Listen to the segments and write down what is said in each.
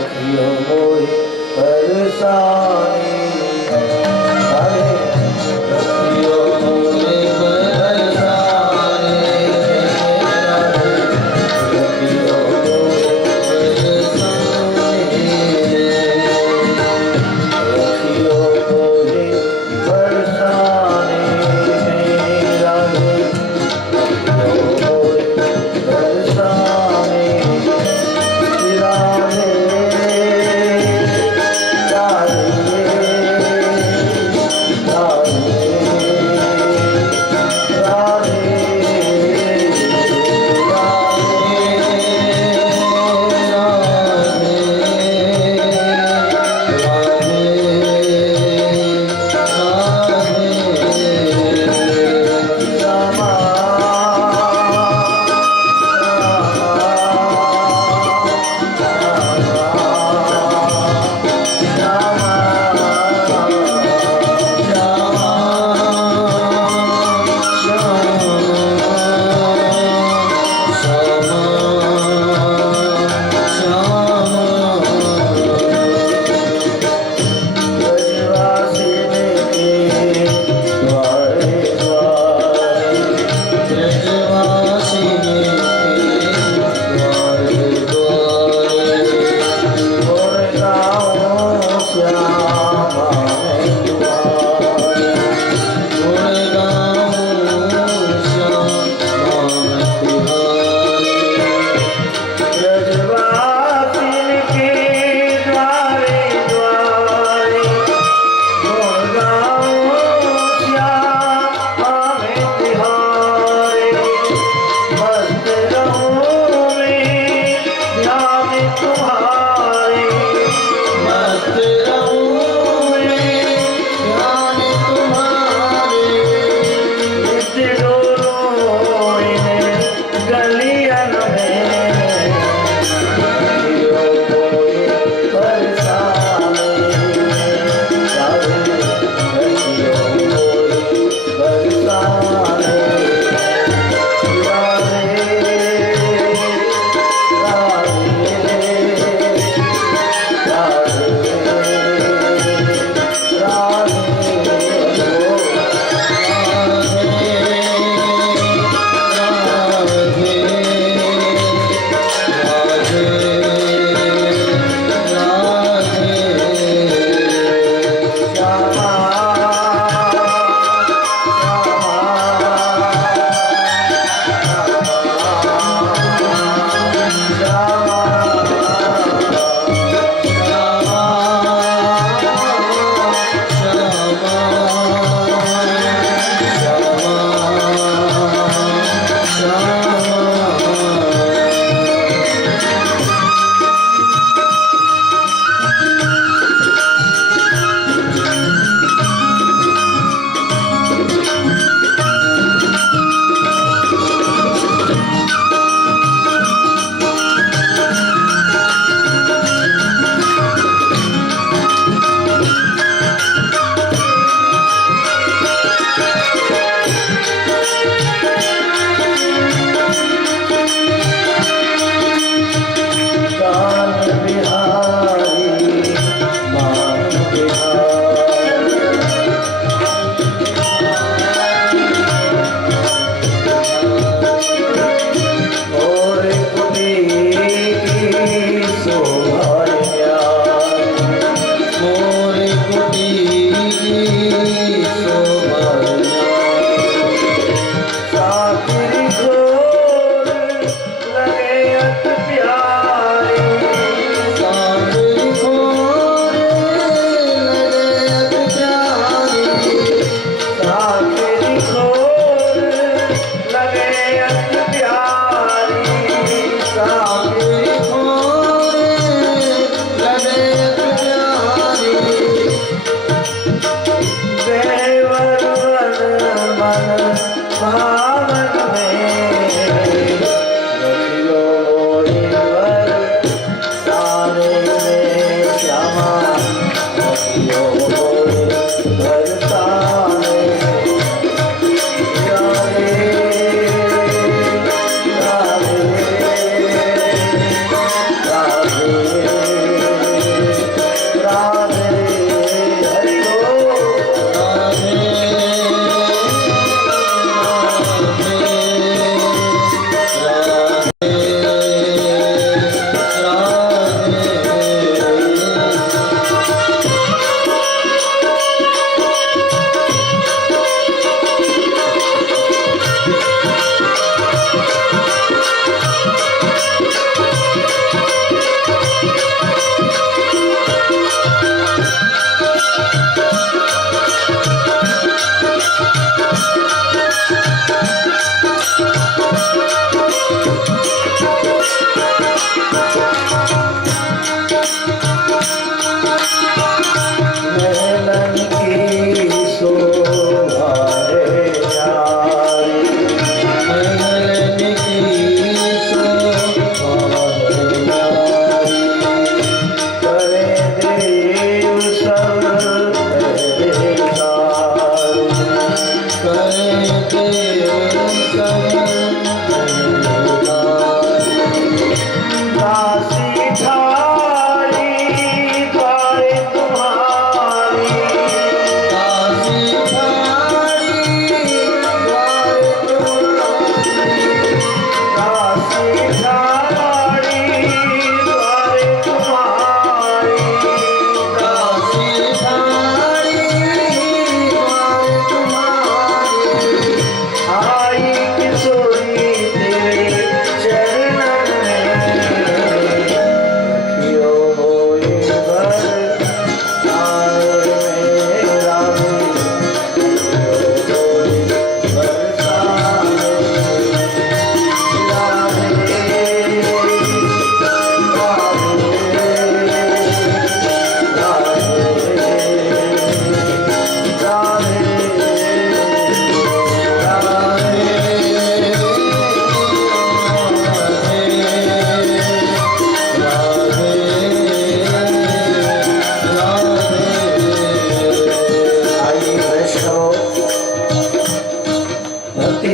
रखियो मोहि बरसाने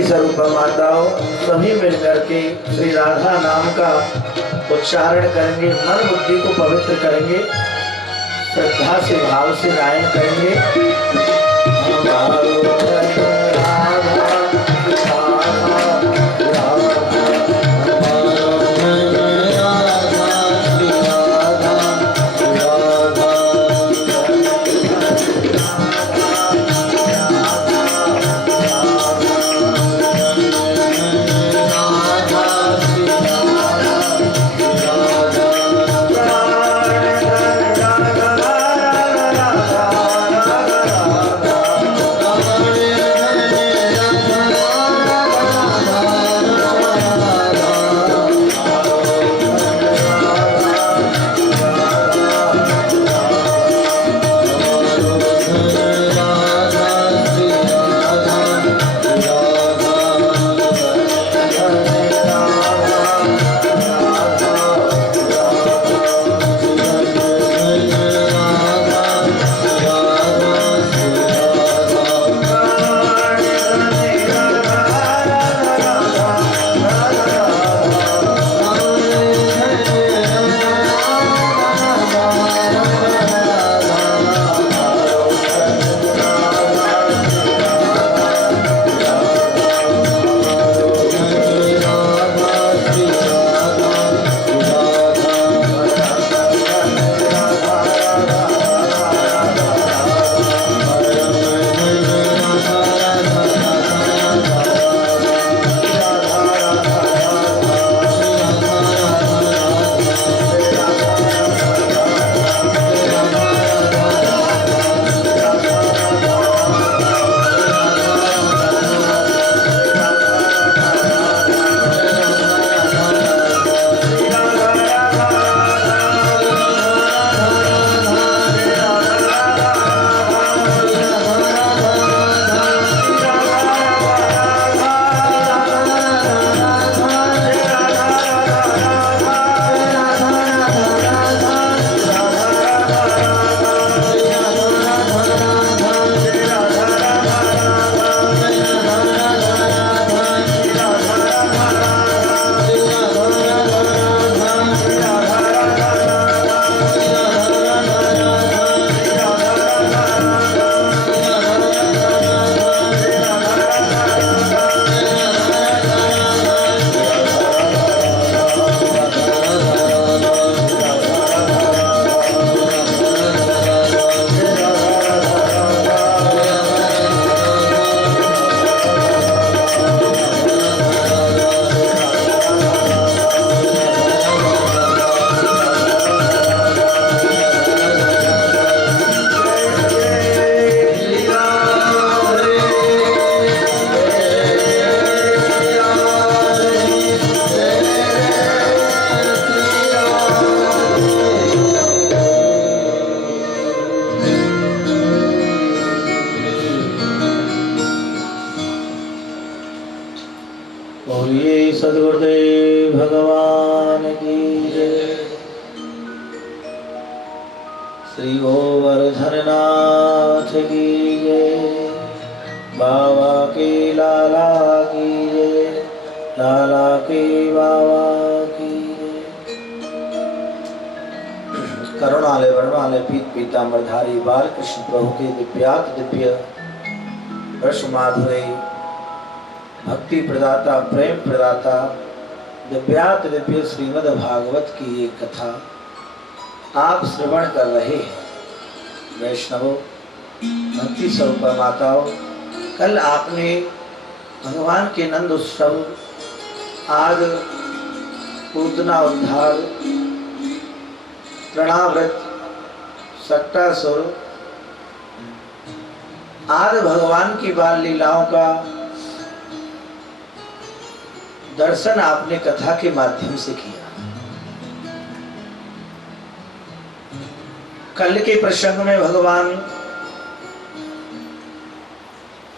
स्वरूप माताओं सभी मिलकर के श्री राधा नाम का उच्चारण करेंगे, मन बुद्धि को पवित्र करेंगे, श्रद्धा से भाव से गायन करेंगे। सद्गुरुदेव भगवान की जय। श्री गोवर्धननाथ की जय। बाबा के लाला की जय। लाला के बाबा की जय। करुणालय वरुणालय पीत पीतांबरधारी बाल कृष्ण प्रभु के दिव्यात दिव्य रस माधुरी भक्ति प्रदाता प्रेम प्रदाता दिव्यात दिव्य श्रीमद् भागवत की एक कथा आप श्रवण कर रहे हैं। वैष्णवों, भक्ति स्वरूप माताओं, कल आपने भगवान के नंद उत्सव, आज पूतना उद्धार, तृणाव्रत, सक्टासुर आदि भगवान की बाल लीलाओं का दर्शन आपने कथा के माध्यम से किया। कल के प्रसंग में भगवान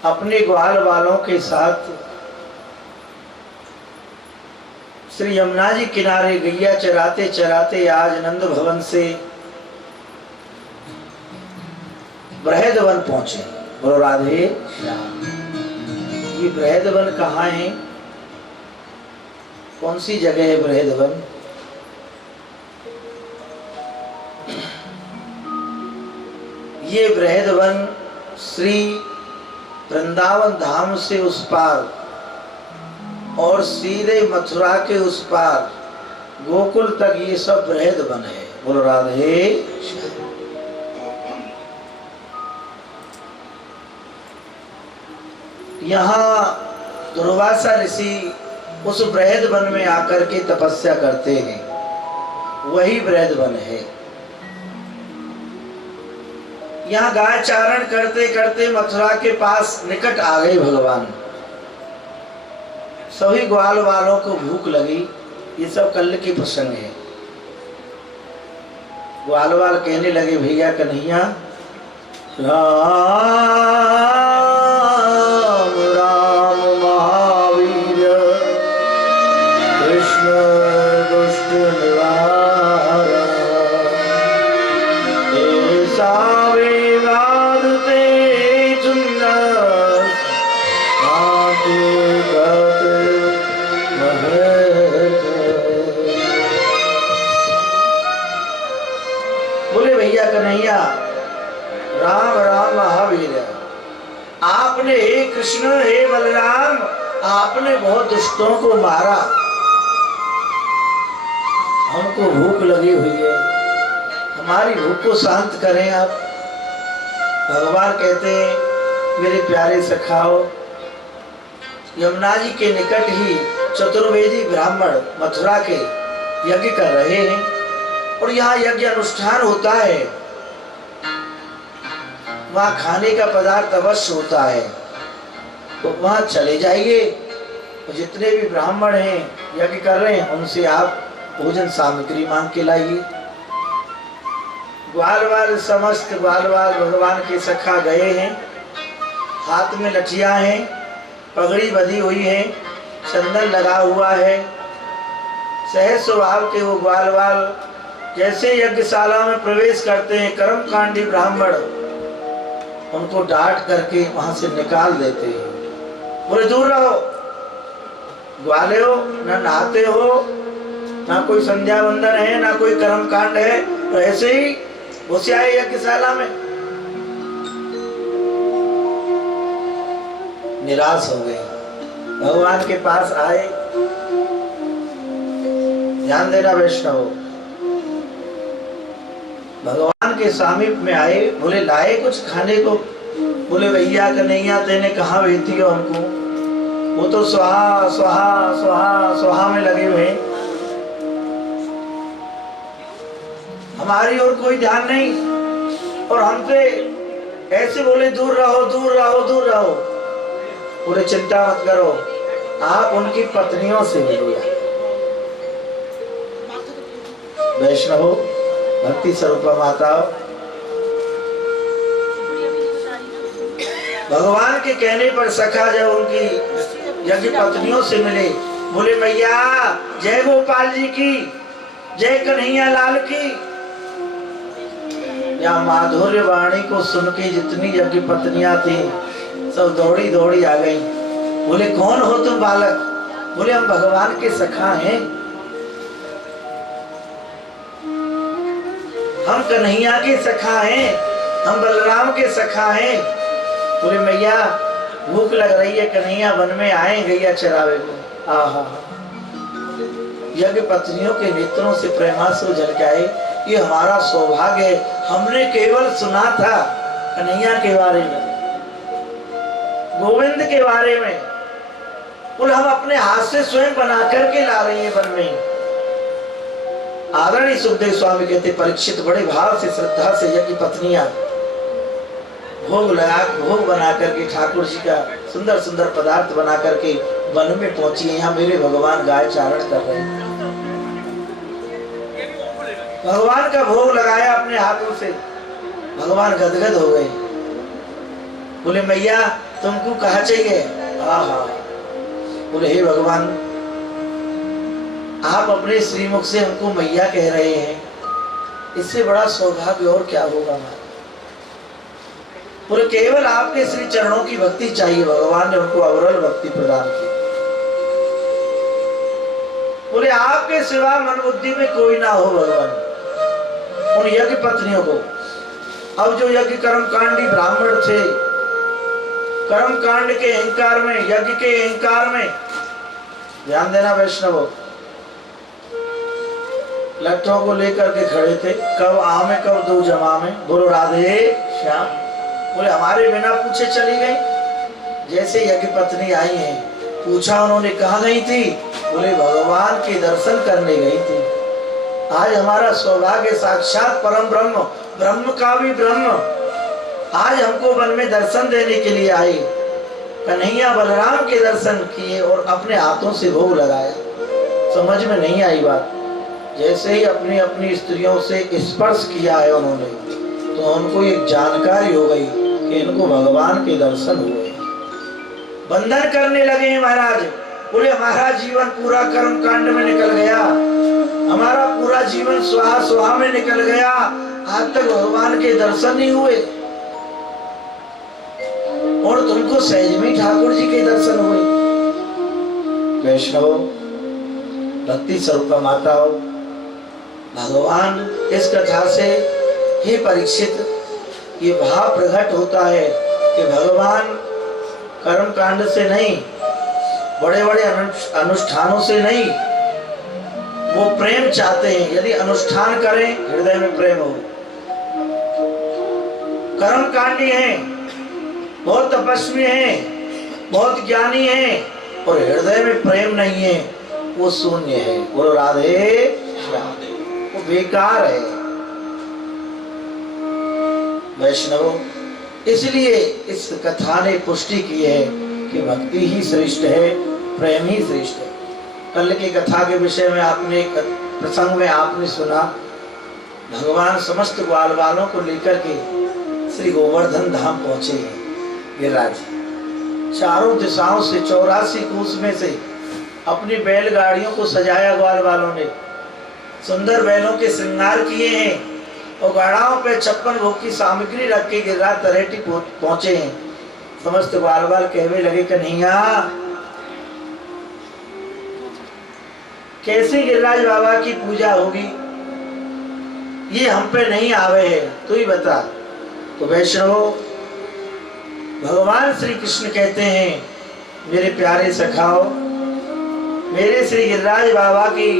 अपने ग्वाल वालों के साथ श्री यमुना जी किनारे गैया चराते चराते आज नंद भवन से बृहद वन पहुंचे। बोलो राधे श्याम। ये बृहदवन कहाँ है? कौन सी जगह है बृहदवन? ये बृहदवन श्री वृंदावन धाम से उस पार और सीधे मथुरा के उस पार गोकुल तक ये सब बृहदवन है। बोलो राधे। यहाँ दुर्वासा ऋषि उस बृहदवन में आकर के तपस्या करते हैं, वही बृहदवन है। यहाँ गाय चारण करते करते मथुरा के पास निकट आ गए भगवान। सभी ग्वाल वालों को भूख लगी। ये सब कल के प्रसंग है। ग्वाल वाल कहने लगे, भैया कन्हैया, राम राम महावीर कृष्ण दुष्ट निवार, ऐसा विवाद ते चुंदर आते गत महक। बोले भैया कन्हैया, राम राम महावीर, आपने हे कृष्ण हे बलराम, आपने बहुत दुष्टों को मारा, हमको भूख लगी हुई है, हमारी भूख को शांत करें आप। भगवान कहते हैं, मेरे प्यारे सखाओ, यमुना जी के निकट ही चतुर्वेदी ब्राह्मण मथुरा के यज्ञ कर रहे हैं और यहाँ यज्ञ अनुष्ठान होता है। वहाँ खाने का पदार्थ अवश्य होता है, तो वहाँ चले जाइए। जितने भी ब्राह्मण हैं यज्ञ कर रहे हैं, उनसे आप भोजन सामग्री मांग के लाइए। ग्वालवाल समस्त ग्वालवाल भगवान के सखा गए हैं। हाथ में लठिया हैं, पगड़ी बंधी हुई है, चंदन लगा हुआ है। सहज स्वभाव के वो ग्वालवाल जैसे यज्ञशाला में प्रवेश करते हैं, कर्मकांडी ब्राह्मण उनको डांट करके वहां से निकाल देते हैं। बोले दूर रहो, ग्वाले हो, न नहाते हो, ना कोई संध्या वंदन है, ना कोई कर्मकांड है, तो ऐसे ही घुसे आए यज्ञशाला में। निराश हो गए, भगवान के पास आए। ध्यान देना वैष्णव, भगवान के समीप में आए। बोले लाए कुछ खाने को? बोले भैया कन्हैया, तेने कहाँ भेजी हो हमको? वो तो स्वाहा स्वाहा स्वाहा स्वाहा में लगे हुए, हमारी और कोई ध्यान नहीं, और हमसे ऐसे बोले दूर रहो दूर रहो दूर रहो। बोले चिंता मत करो, आप उनकी पत्नियों से मिलिए। वैष्णव भक्ति स्वरूपा माताओं, भगवान के कहने पर सखा जब उनकी यज्ञ पत्नियों से मिले, बोले मैया जय गोपाल जी की, जय कन्हैया लाल की। या माधुर्य वाणी को सुन के जितनी यज्ञ पत्नियां थी सब दौड़ी दौड़ी आ गई। बोले कौन हो तुम बालक? बोले हम भगवान के सखा हैं, हम कन्हैया के सखा हैं, हम बलराम के सखा हैं। बोले मैया भूख लग रही है, कन्हैया वन में आए गैया चरावे को। आहा, यज्ञ पत्नियों के नेत्रों से प्रेमांसु झलक आए। ये हमारा सौभाग्य है, हमने केवल सुना था कन्हैया के बारे में, गोविंद के बारे में, बोले हम अपने हाथ से स्वयं बना करके ला रही हैं वन में। आदरणीय सुखदेव स्वामी कहते, परीक्षित बड़े भाव से श्रद्धा से यज्ञ पत्नियां भोग बना करके ठाकुर जी का सुंदर सुंदर पदार्थ बना करके वन में पहुंची। यहाँ मेरे भगवान गाय चारण कर रहे हैं, भगवान का भोग लगाया अपने हाथों से। भगवान गदगद हो गए। बोले मैया तुमको कहा चाहिए? आहा, बोले हे भगवान, आप अपने श्रीमुख से हमको मैया कह रहे हैं, इससे बड़ा सौभाग्य और क्या होगा हमारा। बोले केवल आपके श्री चरणों की भक्ति चाहिए। भगवान ने उनको अविरल भक्ति प्रदान की। बोले आपके सिवा मन बुद्धि में कोई ना हो भगवान। उन यज्ञ पत्नियों को, अब जो यज्ञ कर्म कांडी ब्राह्मण थे, कर्म कांड के अहंकार में, यज्ञ के अहंकार में, ध्यान देना वैष्णवों, लट्ठों को लेकर के खड़े थे, कब आमे कब दो जमा में, बोलो राधे श्याम। बोले हमारे बिना पूछे चली गई। जैसे यज्ञ पत्नी आई हैं, पूछा उन्होंने कहाँ गई थी, बोले भगवान के दर्शन करने गई थी। आज हमारा सौभाग्य साक्षात परम ब्रह्म, ब्रह्म का भी ब्रह्म आज हमको वन में दर्शन देने के लिए आई। कन्हैया बलराम के दर्शन किए और अपने हाथों से भोग लगाया। समझ में नहीं आई बात। जैसे ही अपनी अपनी स्त्रियों से स्पर्श किया है उन्होंने, तो उनको एक जानकारी हो गई कि इनको भगवान के दर्शन हुए। बंधन करने लगे हैं महाराज। बोले हमारा जीवन पूरा कर्म कांड में निकल गया, हमारा पूरा जीवन स्वाहा स्वाहा में निकल गया, आज तक भगवान के दर्शन नहीं हुए। और तुमको सहज में ठाकुर जी के दर्शन हुए। वैष्णव भक्ति स्वरूप माता हो, भगवान इस कथा से हे परीक्षित ये भाव प्रकट होता है कि भगवान कर्म कांड से नहीं, बड़े बड़े अनुष्ठानों से नहीं, वो प्रेम चाहते हैं। यदि अनुष्ठान करें हृदय में प्रेम हो। कर्म कांडी हैं, बहुत तपस्वी हैं, बहुत ज्ञानी हैं, और हृदय में प्रेम नहीं है, वो शून्य है। बोलो राधे श्याम, वो बेकार है वैष्णव। इसलिए इस कथा ने पुष्टि की है कि भक्ति ही श्रेष्ठ है, प्रेम ही श्रेष्ठ है। कल की कथा के विषय में आपने प्रसंग में आपने सुना, भगवान समस्त ग्वाल बालों को लेकर के श्री गोवर्धन धाम पहुंचे हैं। गिरिराज चारों दिशाओं से 84 कोस में से अपनी बैलगाड़ियों को सजाया ग्वाल बालों ने, सुंदर बैलों के श्रृंगार किए हैं और गाड़ाओं पे 56 भोग की सामग्री रख के गिरिराज तरेटी पहुंचे हैं। समस्त ग्वाल बाल कहने लगे कन्हैया कैसे गिरिराज बाबा की पूजा होगी, ये हम पे नहीं आवे है, तू ही बता। तो वैष्णव भगवान श्री कृष्ण कहते हैं मेरे प्यारे सखाओ, मेरे श्री गिरिराज बाबा की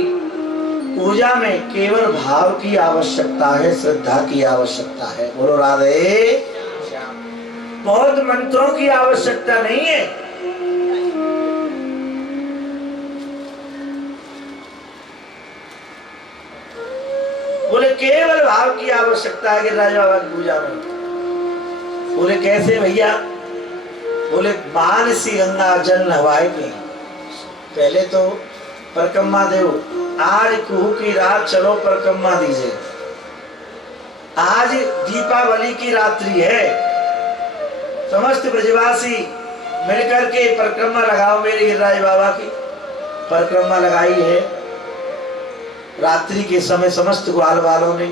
पूजा में केवल भाव की आवश्यकता है, श्रद्धा की आवश्यकता है। बोलो राधे, बहुत मंत्रों की आवश्यकता नहीं है। बोले केवल भाव की आवश्यकता है गिरिराज बाबा की पूजा में। बोले कैसे भैया? बोले मानसी गंगा जल नहवाए के पहले तो परिक्रमा देव, आज कुहू की रात चलो परिक्रमा दीजिए। आज दीपावली की रात्रि है, समस्त ब्रजवासी मिलकर के परिक्रमा लगाओ। मेरे गिरिराज बाबा की परिक्रमा लगाई है। रात्रि के समय समस्त ग्वाल वालों ने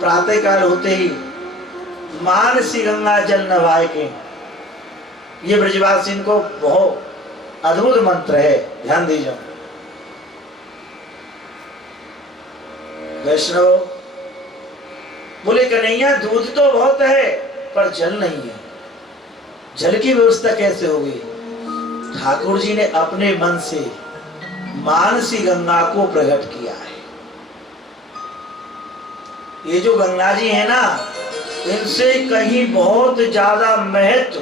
प्रातः काल होते ही मानसी गंगा जल नवाए के, ये ब्रजवासी को बहुत अद्भुत मंत्र है, ध्यान दीजिए। वैष्णव बोले कन्हैया दूध तो बहुत है पर जल नहीं है, जल की व्यवस्था कैसे होगी? ठाकुर जी ने अपने मन से मानसी गंगा को प्रकट किया है। ये जो गंगा जी है ना, इनसे कहीं बहुत ज्यादा महत्व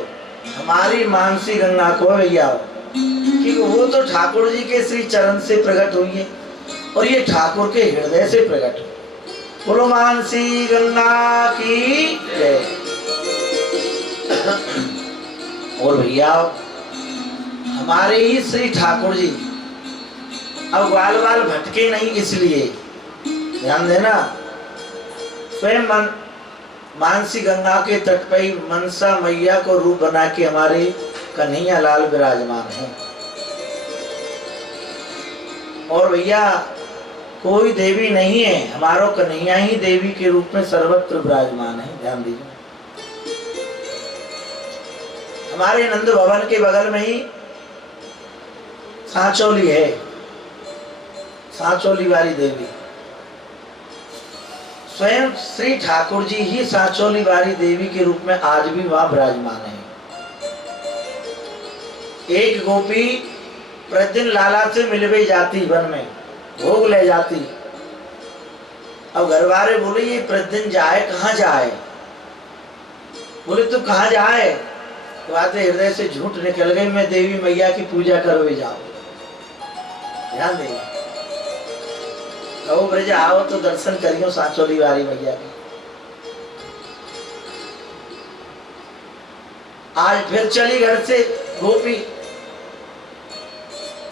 हमारी मानसी गंगा को भैया, कि वो तो ठाकुर जी के श्री चरण से प्रकट हुई है और ये ठाकुर के हृदय से प्रकट हुई। बोलो मानसी गंगा की जय। और भैया हमारे ही श्री ठाकुर जी अब ग्वाल बाल भटके नहीं, इसलिए ध्यान देना, स्वयं मानसी गंगा के तट पर ही मनसा मैया को रूप बना के हमारे कन्हैया लाल विराजमान हैं। और भैया कोई देवी नहीं है, हमारो कन्हैया ही देवी के रूप में सर्वत्र विराजमान है। ध्यान दीजिए। हमारे नंद भवन के बगल में ही सांचौली है, सांचौली वाली देवी। स्वयं श्री ठाकुर जी ही सांचौली वाली देवी के रूप में आज भी वहां विराजमान है। एक गोपी प्रतिदिन लाला से मिलवे जाती, वन में भोग ले जाती। अब घर वाले बोले ये प्रतिदिन जाए, कहाँ जाए? बोले तू कहाँ जाए? तो आते हृदय से झूठ निकल गई, मैं देवी मैया की पूजा करवे जाऊं। ध्यान देगा, कहो ब्रज आओ तो दर्शन करियो सांचौली वाली मैया की। आज फिर चली घर से गोपी,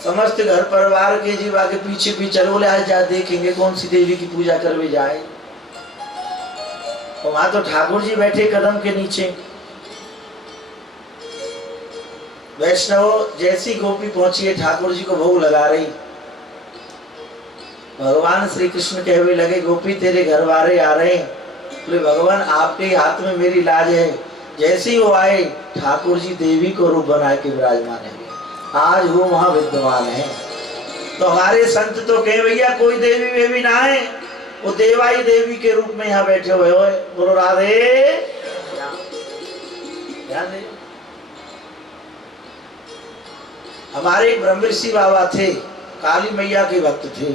समस्त घर परिवार के जीवा के पीछे भी चलो, बोले आज जा देखेंगे कौन सी देवी की पूजा करवे जाए। और वहां तो ठाकुर जी बैठे कदम के नीचे। वैष्णव जैसी गोपी पहुंची है, ठाकुर जी को भोग लगा रही। भगवान श्री कृष्ण कहने लगे, गोपी तेरे घर वाले आ रहे हैं। बोले भगवान आपके हाथ में मेरी लाज है। जैसे ही वो आए, ठाकुर जी देवी को रूप बना के विराजमान है, आज वो वहां विद्यमान है। तो हमारे संत तो कहे भैया कोई देवी वेवी ना है, वो देवाई देवी के रूप में यहाँ बैठे हुए हो। बोलो राधे। ध्यान दे, हमारे एक ब्रह्मर्षि बाबा थे, काली मैया के भक्त थे।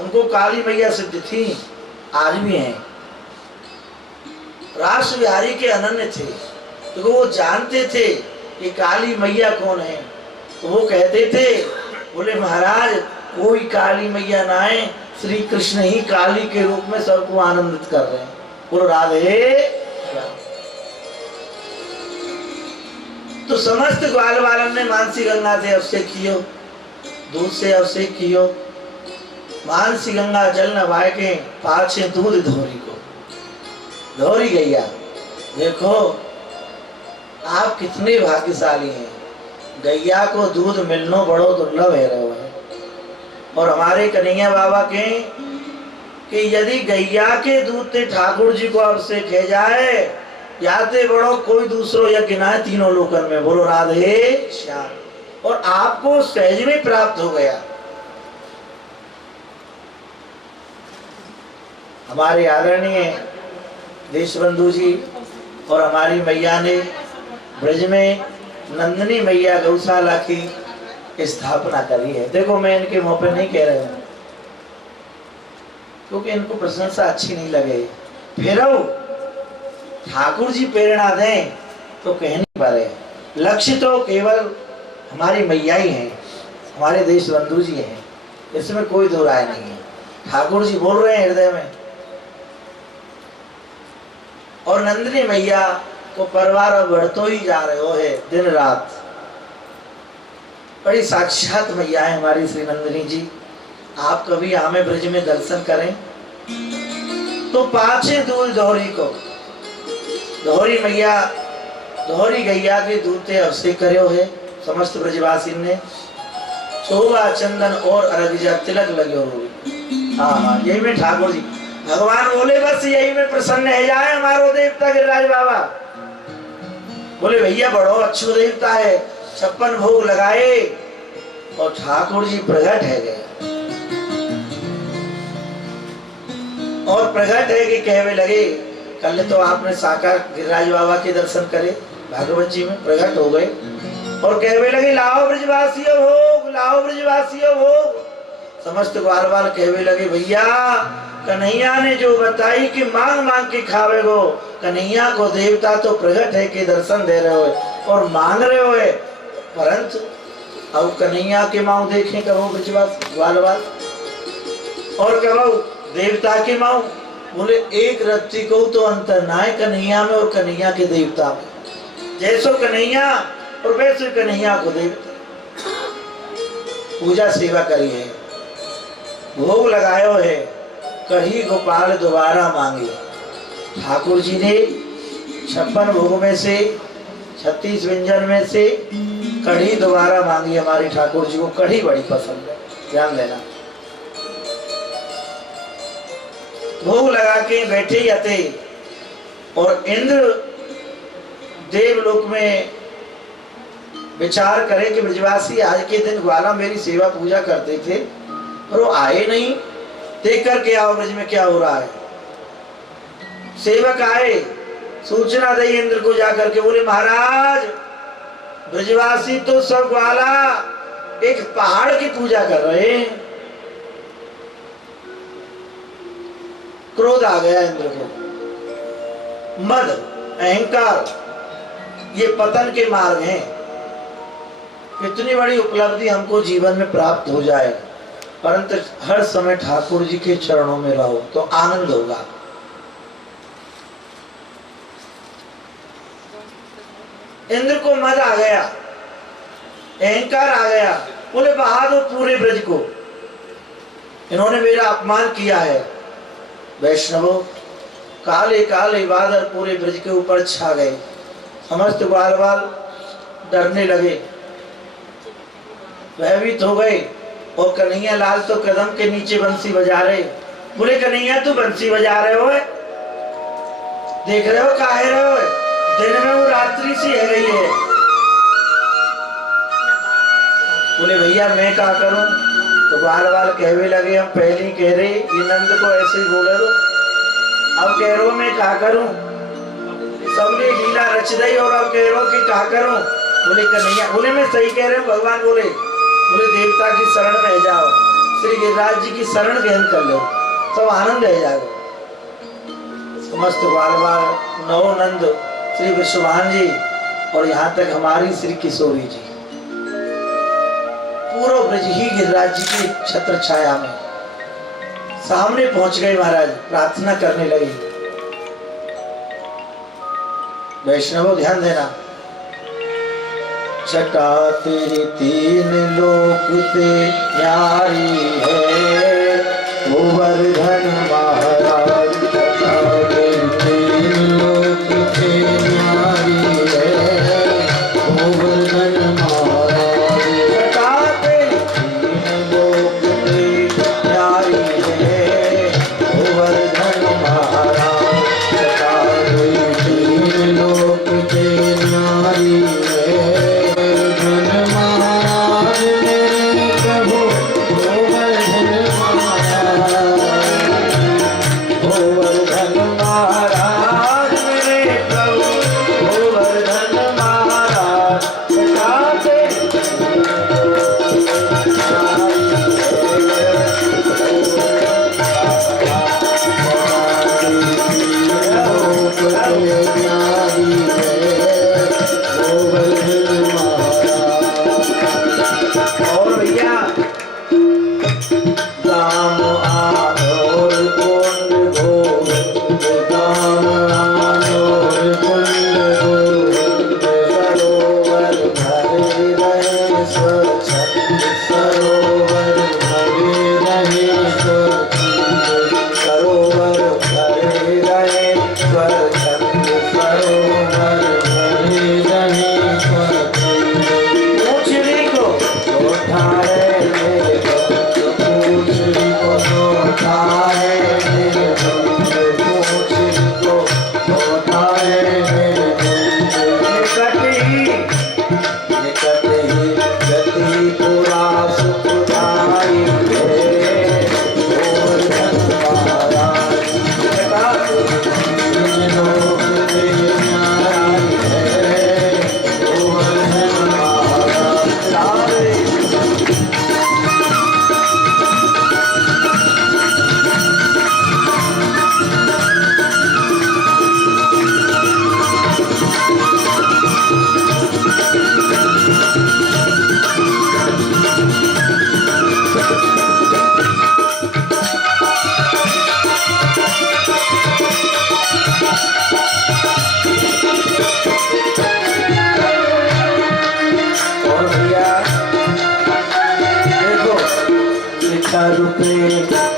उनको काली मैया सिद्ध थी, आज भी हैं। रास बिहारी के अनन्य थे, तो वो जानते थे कि काली मैया कौन है। तो वो कहते थे, बोले महाराज कोई काली मैया ना है, श्री कृष्ण ही काली के रूप में सबको आनंदित कर रहे हैं। बोलो राधे। तो समस्त ग्वाल वालन ने मानसी गंगा से अभिषेक कियो, दूध से अभिषेक कियो। मानसी गंगा जल नवाए के पाछे दूध धोरी को, धोरी गैया। देखो आप कितने भाग्यशाली हैं, गैया को दूध मिलना बड़ो दुर्लभ है रहो है। और हमारे कन्हैया बाबा के कि यदि गैया के दूध से ठाकुर जी को अभिषेक है जाए, याते बड़ो कोई दूसरो यज्ञ ना है तीनों लोकन में। बोलो राधे श्याम। और आपको सहज में प्राप्त हो गया। हमारे आदरणीय देशबंधु जी और हमारी मैया ने ब्रज में नंदिनी मैया गौशाला की स्थापना करी है। देखो मैं इनके मुंह पे नहीं कह रहा हूँ, क्योंकि इनको प्रशंसा अच्छी नहीं लगे। फिर ठाकुर जी प्रेरणा दें तो कह नहीं पारे। लक्ष्य तो केवल हमारी मैया ही है, हमारे देश बंधु जी हैं, इसमें कोई दो राय नहीं है। ठाकुर जी बोल रहे हैं हृदय में। और नंदिनी मैया को परिवार अब बढ़तो ही जा रहे हो है दिन रात। बड़ी साक्षात मैया है हमारी श्री नंदिनी जी। आप कभी हमें ब्रज में दर्शन करें तो पाछे दूध दोहरी को, दोहरी मैया दोहरी गैया के दूध से अभिषेक करो है। समस्त ब्रजवासी ने चोगा चंदन और अरगिया तिलक लगे हुए। हाँ, यही में ठाकुर जी भगवान बोले बस यही में प्रसन्न है जाए हमारो देवता गिरिराज बाबा। बोले भैया बड़ो अच्छो देवता है, 56 भोग लगाए और ठाकुर जी प्रकट है गए। और प्रकट है कि कहवे लगे, कल तो आपने साकार गिरिराज बाबा के दर्शन करे, भागवत जी में प्रकट हो गए और कहवे लगे लाओ ब्रजवासियों भोग, लाओ ब्रजवासियों भोग। समस्त ग्वाल वाल कहवे लगे भैया कन्हैया ने जो बताई कि मांग मांग के खावे गो, कन्हैया को देवता तो प्रकट है कि दर्शन दे रहे हो और मांग रहे हो, परंतु अब कन्हैया के माऊ देखें कहो ब्रजवासी ग्वाल वाल और कहो देवता के माऊ। बोले एक रत्ती को तो अंतर ना है कन्हैया में और कन्हैया के देवता में। जैसो कन्हैया और वैसे कन्हैया को देवता। पूजा सेवा करी है, भोग लगायो है, कढ़ी गोपाल दोबारा मांगे। ठाकुर जी ने 56 भोग में से 36 व्यंजन में से कढ़ी दोबारा मांगी। हमारे ठाकुर जी को कढ़ी बड़ी पसंद है, ध्यान देना। भोग लगा के बैठे जाते और इंद्र देवलोक में विचार करें कि ब्रजवासी आज के दिन ग्वाला मेरी सेवा पूजा करते थे और वो आए नहीं, देख कर के आओ ब्रज में क्या हो रहा है। सेवक आए, सूचना दी इंद्र को जाकर के, बोले महाराज ब्रजवासी तो सब ग्वाला एक पहाड़ की पूजा कर रहे हैं। क्रोध आ गया इंद्र को। मद, अहंकार ये पतन के मार्ग हैं। इतनी बड़ी उपलब्धि हमको जीवन में प्राप्त हो जाए, परंतु हर समय ठाकुर जी के चरणों में रहो तो आनंद होगा। इंद्र को मद आ गया, अहंकार आ गया, बोले बहा दो पूरे ब्रज को, इन्होंने मेरा अपमान किया है। वैष्णवों, काले काले बादल पूरे ब्रज के ऊपर छा गए। समस्त ग्वाल बाल डरने लगे, भयभीत हो गए। और कन्हैया लाल तो कदम के नीचे बंसी बजा रहे। बोले कन्हैया तू बंसी बजा रहे हो, देख रहे हो काहे रहे हो, दिन में वो रात्रि सी है गई है। बोले भैया मैं क्या करूं? तो बार बार कहवे लगे, हम पहले ही कह रहे ये नंद को ऐसे ही बोले दो, अब कह रहे हो मैं क्या करूं? सबने लीला रच दी और अब कह रहे हो कि क्या करूं? बोले कन्हैया, बोले मैं सही कह रहे हूं भगवान। बोले देवता की शरण में जाओ, श्री गिरिराज जी की शरण ग्रहण कर लो, सब आनंद रह जाएगा। समस्त बार बार नौ नंद, श्री विश्वभान जी और यहाँ तक हमारी श्री किशोरी जी, पूरा ब्रज ही गिरिराज जी की छत्र छाया में सामने पहुंच गए। महाराज प्रार्थना करने लगे। वैष्णवों ध्यान देना, छटा तेरी तीन लोक ते न्यारी है, गोवर्धन महाराज छटा तेरी तीन लोक ते न्यारी है, गोवर्धन महाराज छटा तेरी तीन लोक ते न्यारी है, गोवर्धन महाराज छटा तेरी तीन लोक ते न्यारी है। शिखर पे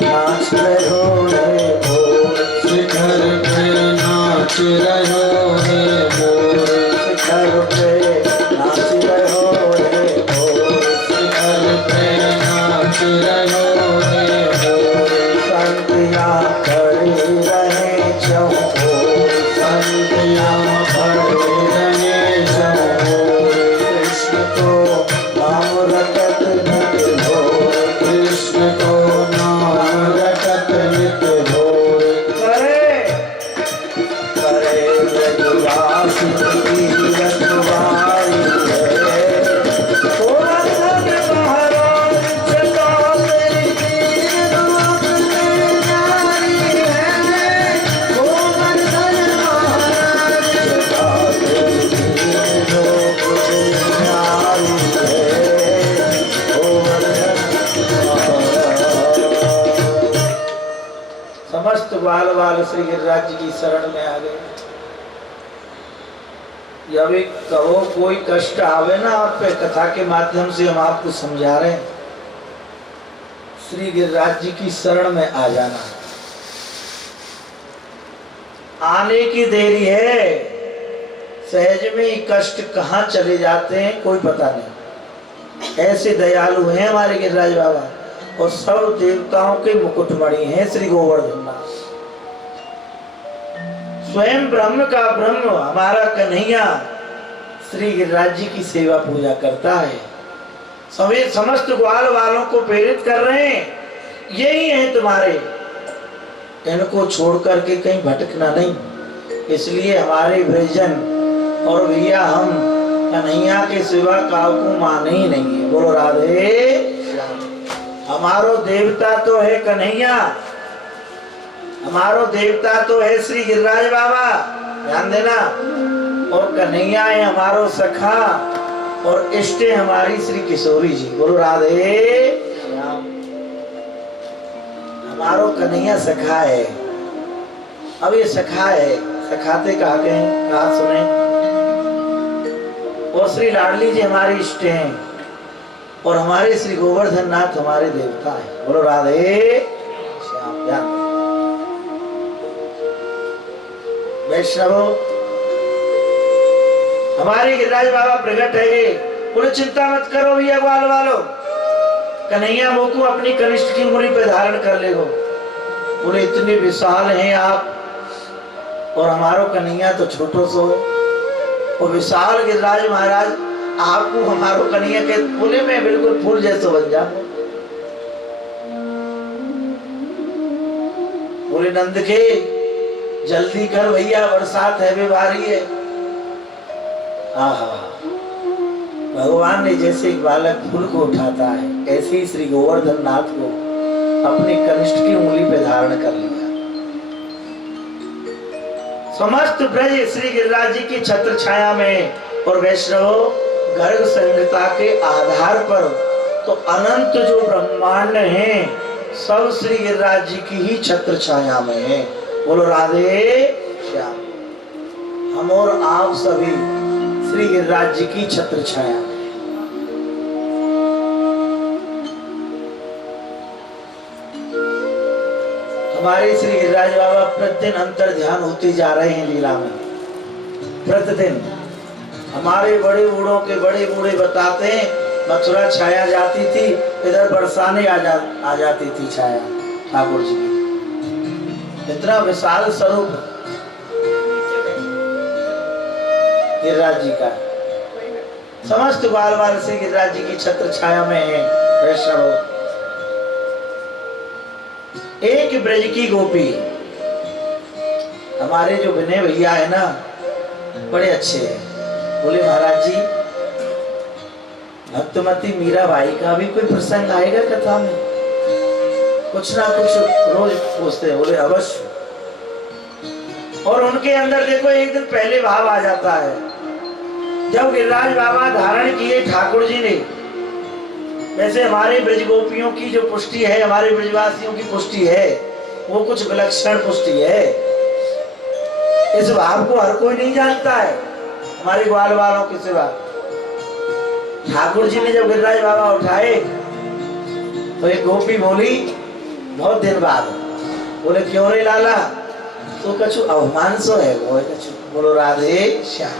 नाच रहो है मोर, शिखर पे नाच रहो है मोर, शिखर पे नाच रहो है मोर, शिखर पे नाच रहो है मोर। संतियाँ खड़ी रहे चौकोर, संतियाँ खड़ी रहे ग्वाल बाल श्री गिरिराज जी की शरण में आ गए। अभी कहो कोई कष्ट आवे ना आप पे, कथा के माध्यम से हम आपको समझा रहे हैं, श्री गिरिराज जी की शरण में आ जाना। आने की देरी है, सहज में ही कष्ट कहाँ चले जाते हैं कोई पता नहीं। ऐसे दयालु हैं हमारे गिरिराज बाबा, और सब देवताओं के मुकुटमणि हैं श्री गोवर्धन नाथ। स्वयं ब्रह्म का ब्रह्म हमारा कन्हैया श्री गिरिराज जी की सेवा पूजा करता है। सभी समस्त ग्वाल वालों को प्रेरित कर रहे हैं, यही है तुम्हारे, इनको छोड़ करके कहीं भटकना नहीं। इसलिए हमारे ब्रजजन और भैया हम कन्हैया के सिवा काऊ को माने ही नहीं है। बोलो राधे। हमारो देवता तो है कन्हैया, हमारो देवता तो है श्री गिरिराज बाबा, ध्यान देना। और कन्हैया है हमारो सखा, और इष्ट हमारी श्री किशोरी जी। बोलो राधे। हमारो कन्हैया सखा है। अब ये सखा है, सखाते कहा गए, कहा सुने। और श्री लाडली जी हमारी इष्ट हैं, और हमारे श्री गोवर्धन नाथ हमारे देवता हैं। बोलो राधे श्याम। वैष्णव हमारे गिरिराज बाबा प्रकट है। बोले चिंता मत करो भैया ग्वाल वालो, कन्हैया मोकू अपनी कनिष्ठ की मुड़ी पे धारण कर लेगो। बोले इतने विशाल हैं आप, और हमारो कन्हैया तो छोटो सो। और विशाल गिरिराज महाराज आपको हमारो कन्हैया के, बोले मैं बिल्कुल फूल जैसे बन जाऊं। बोले नंद के जल्दी कर भैया, बरसात है बीमारी है। आहा, भगवान ने जैसे एक बालक फूल को उठाता है, ऐसे ही श्री गोवर्धन नाथ को अपने कनिष्ठ की उंगली पे धारण कर लिया। समस्त ब्रज श्री गिरिराज जी की छत्र छाया में, और वैष्णव गर्ग संहिता के आधार पर तो अनंत जो ब्रह्मांड हैं सब श्री गिरिराज जी की ही छत्र छाया में है। बोलो राधे श्याम। हम और आप सभी श्री गिरिराज जी की छत्र छाया। हमारे श्री गिरिराज बाबा प्रतिदिन अंतर ध्यान होते जा रहे हैं लीला में। प्रतिदिन हमारे बड़े बूढ़ों के बड़े बूढ़े बताते हैं, मथुरा छाया जाती थी, इधर बरसाने आ जाती थी छाया ठाकुर जी की। इतना विशाल स्वरूप गिरिराज जी का। समस्त बाल बाल से गिरिराज जी की छत्र छाया में है। वैष्णव एक ब्रज की गोपी, हमारे जो विनय भैया है ना, बड़े अच्छे हैं। बोले महाराज जी भक्तमती मीराबाई का भी कोई प्रसंग आएगा कथा में? कुछ ना कुछ रोज पूछते हैं। बोले अवश्य। और उनके अंदर देखो एक दिन पहले भाव आ जाता है, जब गिरिराज बाबा धारण किए ठाकुर जी ने, वैसे हमारे ब्रज गोपियों की जो पुष्टि है, हमारे ब्रजवासियों की पुष्टि है, वो कुछ विलक्षण पुष्टि है। इस भाव को हर कोई नहीं जानता है हमारे ग्वाल वालों के सिवा। ठाकुर जी ने जब गिरिराज बाबा उठाए तो एक गोपी बोली बहुत दिन बाद, बोले क्यों रे लाला, तो कछु अवमान सो है वो कछु। बोलो राधे श्याम।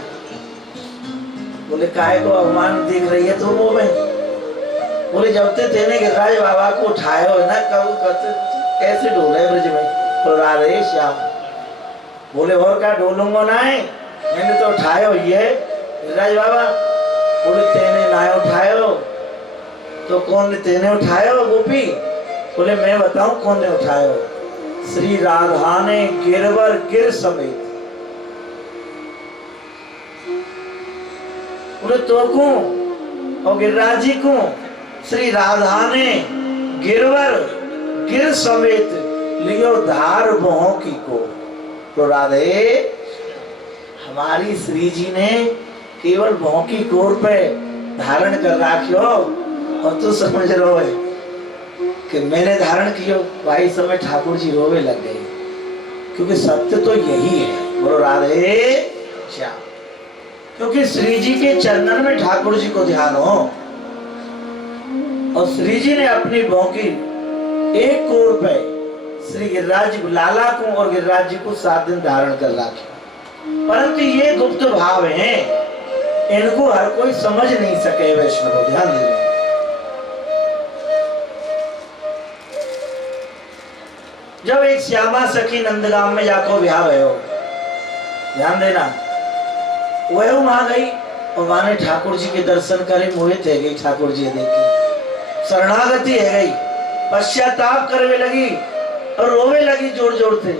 बोले काय को अवमान दिख रही है तुम में? बोले जब ते तेने गिरिराज बाबा को उठाए हो ना, कब कैसे डोले ब्रज में? बोलो राधे श्याम। बोले और क्या डोलूंगा ना है, मैंने तो उठाए हो ये गिरिराज बाबा। बोले तेने ना उठाए हो तो कौन ने तेने उठाए हो गोपी? बोले मैं बताऊं कौन ने उठाए हो? श्री राधा ने गिरवर गिर समेत। बोले तो को और गिरिराज जी को श्री राधा ने गिरवर गिर समेत लियो धार बोहों की को। तो राधे हमारी श्री जी ने केवल भों की कोर पे धारण कर रखियो, और तू समझ रहो है कि मैंने धारण कियो। भाई समय ठाकुर जी रोवे लग गए। क्योंकि सत्य तो यही है। बोलो राधे श्याम। क्योंकि श्री जी के चरणन में ठाकुर जी को ध्यान हो, और श्री जी ने अपनी भौंकी 1 करोड़ रुपए श्री गिरिराज जी को, लाला को और गिरिराज जी को 7 दिन धारण कर रखे। परंतु ये गुप्त भाव हैं, इनको हर कोई समझ नहीं सके। वैष्णव ध्यान देना। जब एक श्यामा सखी नंदगाम में जाकर ब्याह भयो, ध्यान देना, वह वहां गई और वहां ने ठाकुर जी के दर्शन करे, मोहित है गई ठाकुर जी देखी, शरणागति है गई, पश्चाताप करने लगी और रोवे लगी जोर जोर से।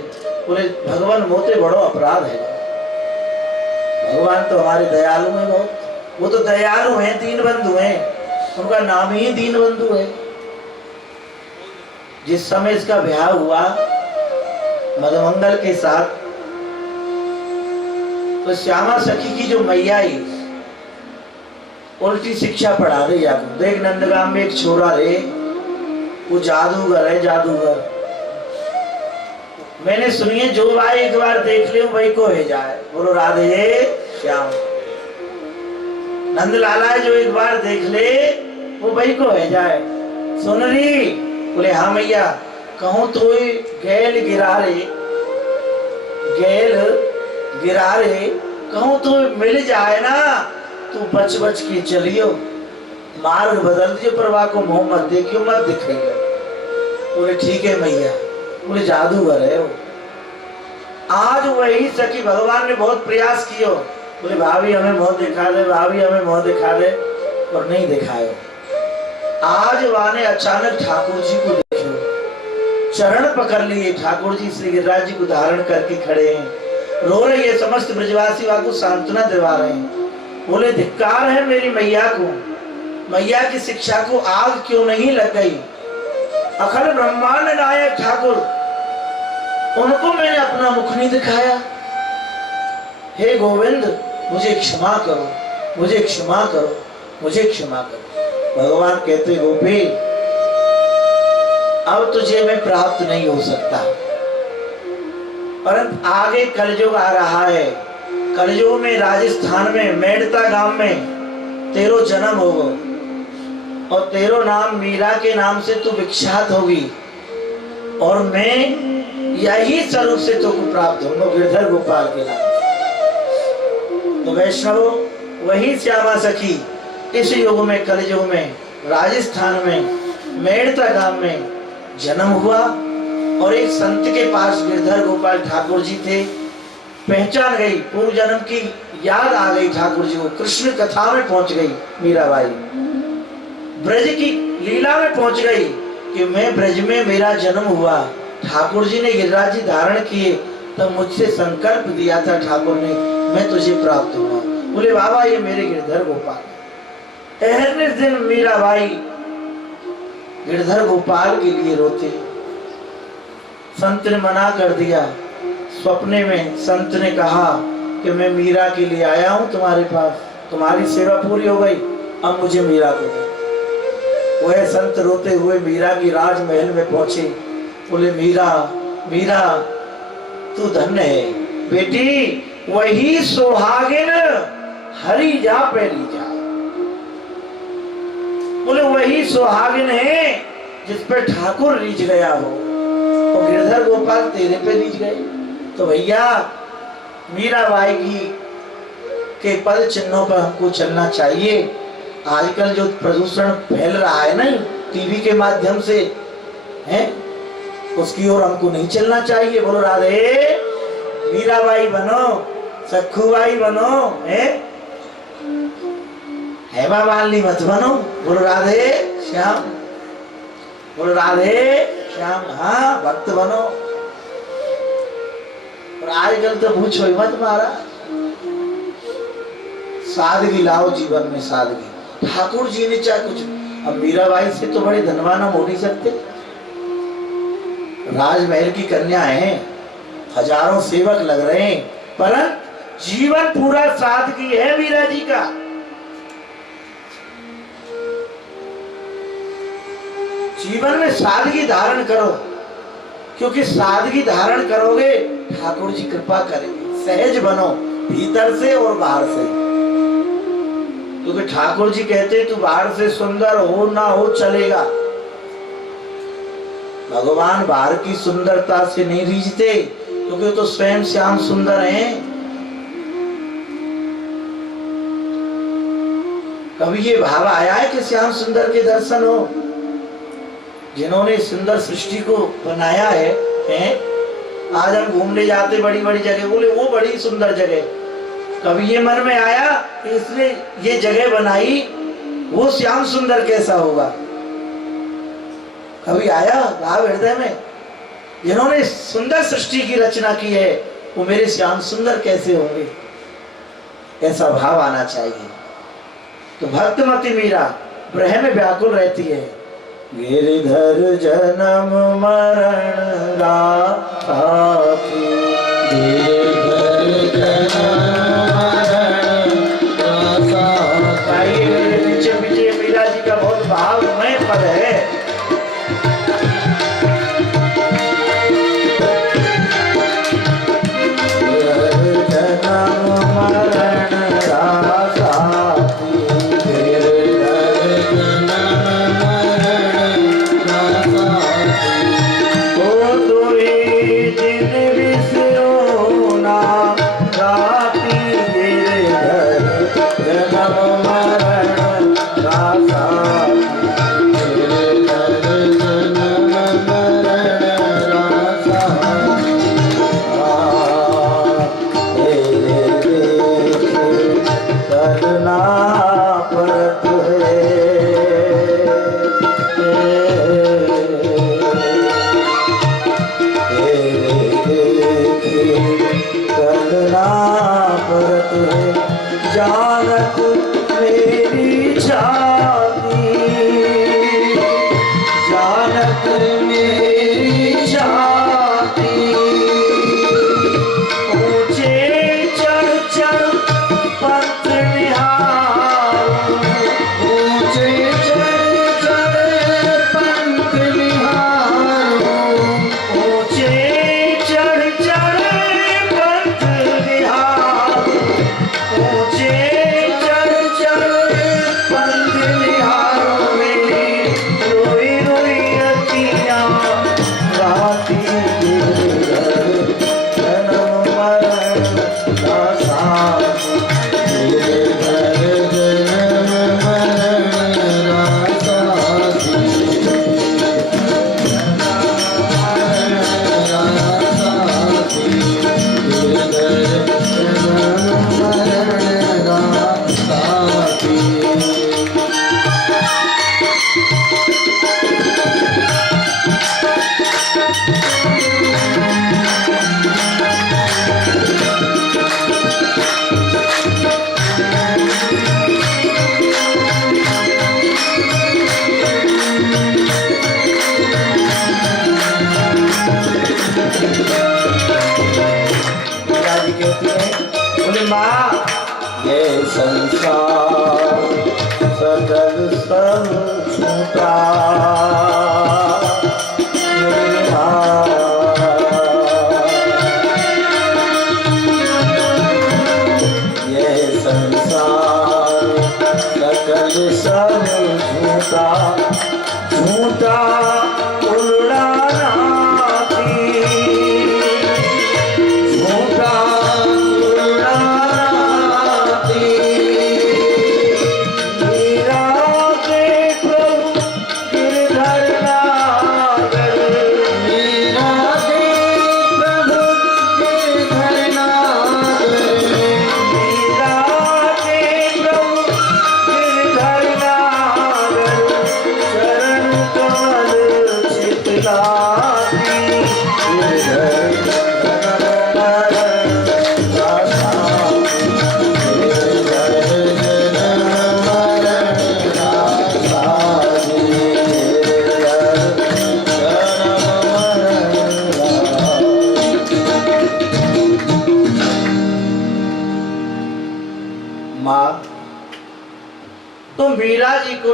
बोले भगवान मोते बड़ो अपराध है। भगवान तो हमारे दयालु हैं बहुत, वो तो दयालु हैं, दीनबंधु हैं, उनका नाम ही दीनबंधु है। जिस समय इसका ब्याह हुआ मधुमंगल के साथ, तो श्यामा सखी की जो मैया ही उल्टी शिक्षा पढ़ा रही आपको। देख नंदगाम में एक छोरा रे, वो जादूगर है, जादूगर। मैंने सुनिए जो भाई एक बार देख ले वही को है जाए। बोलो राधे श्याम। नंदलाला है जो एक बार देख ले वो वही को है जाए। सुन रही? बोले हाँ मैया। कहूं तो गैल गिरा रे, गैल गिरा रे, कहूं तो मिल जाए ना, तू बच बच के चलियो, मार्ग बदल दियो, प्रवाह को मुंह मत देखियो, मत दिखाइयो। बोले ठीक है मैया। बोले जादूगर है वो। आज वही सखी भगवान ने बहुत प्रयास कियो। बोले भाभी हमें मुंह दिखा दे, भाभी हमें मुंह दिखा दे, और नहीं दिखाए। आज वाने अचानक ठाकुर जी को देखो, चरण पकड़ लिए, ठाकुर जी श्री गिरिराज जी को धारण करके खड़े हैं, रो रही है। समस्त ब्रजवासी वालों को सांत्वना दिवा रहे हैं। बोले धिक्कार है मेरी मैया को, मैया की शिक्षा को आग क्यों नहीं लग गई। अखंड ब्रह्मांड नायक ठाकुर, उनको मैंने अपना मुख नहीं दिखाया। हे गोविंद मुझे क्षमा करो, मुझे क्षमा करो, मुझे क्षमा करो। भगवान कहते गोपी अब तुझे मैं प्राप्त नहीं हो सकता, परंतु आगे कलयुग आ रहा है। कलयुग में राजस्थान में मेड़ता गांव में तेरो जन्म होगा, और तेरो नाम मीरा के नाम से तू विख्यात होगी, और मैं यही स्वरूप से तुमको प्राप्त होगा, गिरधर गोपाल के नाम। तो वैष्णव वही श्यामा सखी इस युग में, कलयुग में, राजस्थान में मेड़ता गांव में जन्म हुआ, और एक संत के पास गिरधर गोपाल ठाकुर जी थे। पहचान गई, पूर्व जन्म की याद आ गई ठाकुर जी को। कृष्ण कथा में पहुंच गई मीराबाई, ब्रज की लीला में पहुंच गई कि मैं ब्रज में मेरा जन्म हुआ। ठाकुर जी ने गिरिराज जी धारण किए, तब मुझसे संकल्प दिया था ठाकुर ने, मैं तुझे प्राप्त हुआ। बोले बाबा ये मेरे गिरधर गोपाल। ठहरने दिन मीराबाई गिरधर गोपाल के लिए रोते। संत ने मना कर दिया। स्वप्ने में संत ने कहा कि मैं मीरा के लिए आया हूं तुम्हारे पास, तुम्हारी सेवा पूरी हो गई, अब मुझे मीरा को दो। वह संत रोते हुए मीरा की राजमहल में पहुंचे। बोले मीरा, मीरा तू धन्य है बेटी, वही सुहागिन हरी जा पैरी जा। बोले वही सुहागिन है जिस पर ठाकुर रीझ गया हो, और गिरधर गोपाल तेरे पे रीझ गए। तो भैया मीराबाई की के पद चिन्हों पर हमको चलना चाहिए। आजकल जो प्रदूषण फैल रहा है ना टीवी के माध्यम से, हैं, उसकी ओर हमको नहीं चलना चाहिए। बोलो राधे, मीराबाई बनो, सखूबाई बनो, हेमा मालिनी मत बनो। बोलो राधे श्याम, बोलो राधे श्याम। हाँ भक्त बनो। और आजकल तो पूछो मत महाराज, सादगी लाओ जीवन में, सादगी। ठाकुर जी ने चाहे कुछ, अब मीराबाई से तो बड़े धनवान हम हो नहीं सकते। राजमहल की कन्या है, हजारों सेवक लग रहे हैं, परंतु जीवन पूरा सादगी है मीरा जी का। जीवन में सादगी धारण करो। क्योंकि सादगी धारण करोगे, ठाकुर जी कृपा करेंगे। सहज बनो भीतर से और बाहर से, क्योंकि ठाकुर जी कहते तू बाहर से सुंदर हो ना हो चलेगा। भगवान बाहर की सुंदरता से नहीं रीझते, क्योंकि तो स्वयं श्याम सुंदर हैं। कभी ये भाव आया है कि श्याम सुंदर के दर्शन हो? जिन्होंने सुंदर सृष्टि को बनाया है, आज हम घूमने जाते बड़ी बड़ी जगह, बोले वो बड़ी सुंदर जगह, कभी ये मन में आया कि इसने ये जगह बनाई, वो श्याम सुंदर कैसा होगा? कभी आया भाव हृदय में? जिन्होंने सुंदर सृष्टि की रचना की है, वो मेरे श्याम सुंदर कैसे होंगे? ऐसा भाव आना चाहिए। तो भक्तमती मीरा ब्रह्म में व्याकुल रहती है। गिरधर जन्म मरण राखी, गिरधर जन्म मरण राखी। पीछे पीछे मीरा जी का बहुत भावमय पद है।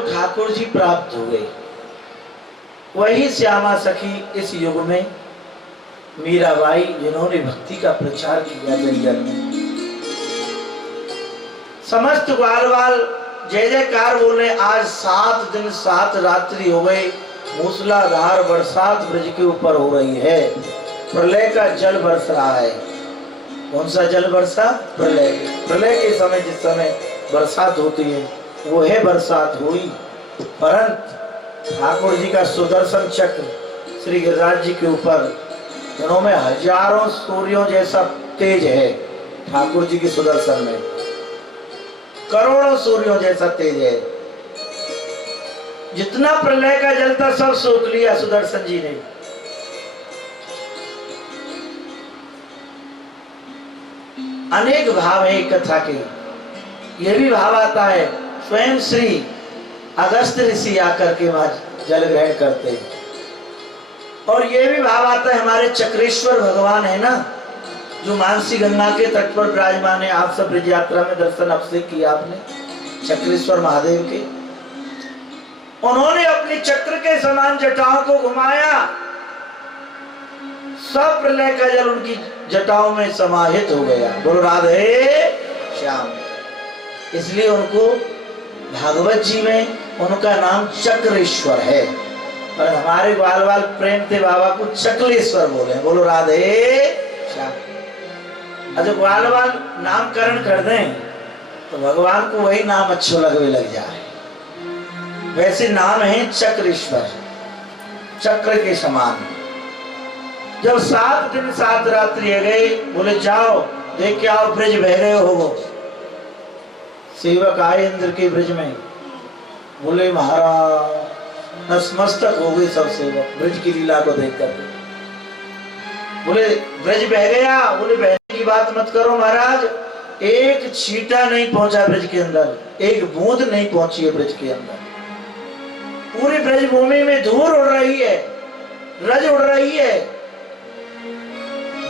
ठाकुर जी प्राप्त हुए। वही श्यामा सखी इस युग में मीराबाई जिन्होंने भक्ति का प्रचार किया जंगल में। समस्त ग्वालवाल जय जयकार बोले। आज 7 दिन 7 रात्रि हो गए, मूसलाधार बरसात ब्रज के ऊपर हो रही है। प्रलय का जल बरस रहा है। कौन सा जल बरसा? प्रलय। प्रलय के समय जिस समय बरसात होती है वो है बरसात हुई। परंतु ठाकुर जी का सुदर्शन चक्र श्री गिरिराज जी के ऊपर दिनों में हजारों सूर्यों जैसा तेज है। ठाकुर जी की सुदर्शन में करोड़ों सूर्यों जैसा तेज है। जितना प्रलय का जल था सब सोख लिया सुदर्शन जी ने। अनेक भाव है कथा के। यह भी भाव आता है स्वयं श्री अगस्त ऋषि आकर के वहां जल ग्रहण करते हैं। और यह भी भाव आता है हमारे चक्रेश्वर भगवान है ना, जो मानसी गंगा के तट पर विराजमान है। आप सब ब्रज यात्रा में दर्शन अवश्य किया आपने चक्रेश्वर महादेव के। उन्होंने अपनी चक्र के समान जटाओं को घुमाया, सब प्रलय का जल उनकी जटाओं में समाहित हो गया। बोलो राधे श्याम। इसलिए उनको भागवत जी में उनका नाम चक्रेश्वर है। और हमारे ग्वालवाल प्रेम थे बाबा को चकलेश्वर बोले। बोलो राधे श्याम। अच्छा ग्वालवाल नामकरण कर दें तो भगवान को वही नाम अच्छो लग जाए। वैसे नाम है चक्रेश्वर, चक्र के समान। जब 7 दिन 7 रात्रि गए, बोले जाओ देख के आओ ब्रज बह गए हो। सेवक आए इंद्र के ब्रज में, बोले महाराज नतमस्तक हो गए सब सेवक ब्रज की लीला को देख कर। बोले ब्रज बह गया। बोले बहने की बात मत करो महाराज, एक छींटा नहीं पहुंचा ब्रज के अंदर, एक बूंद नहीं पहुंची है ब्रज के अंदर। पूरी ब्रज भूमि में धूल उड़ रही है, रज उड़ रही है।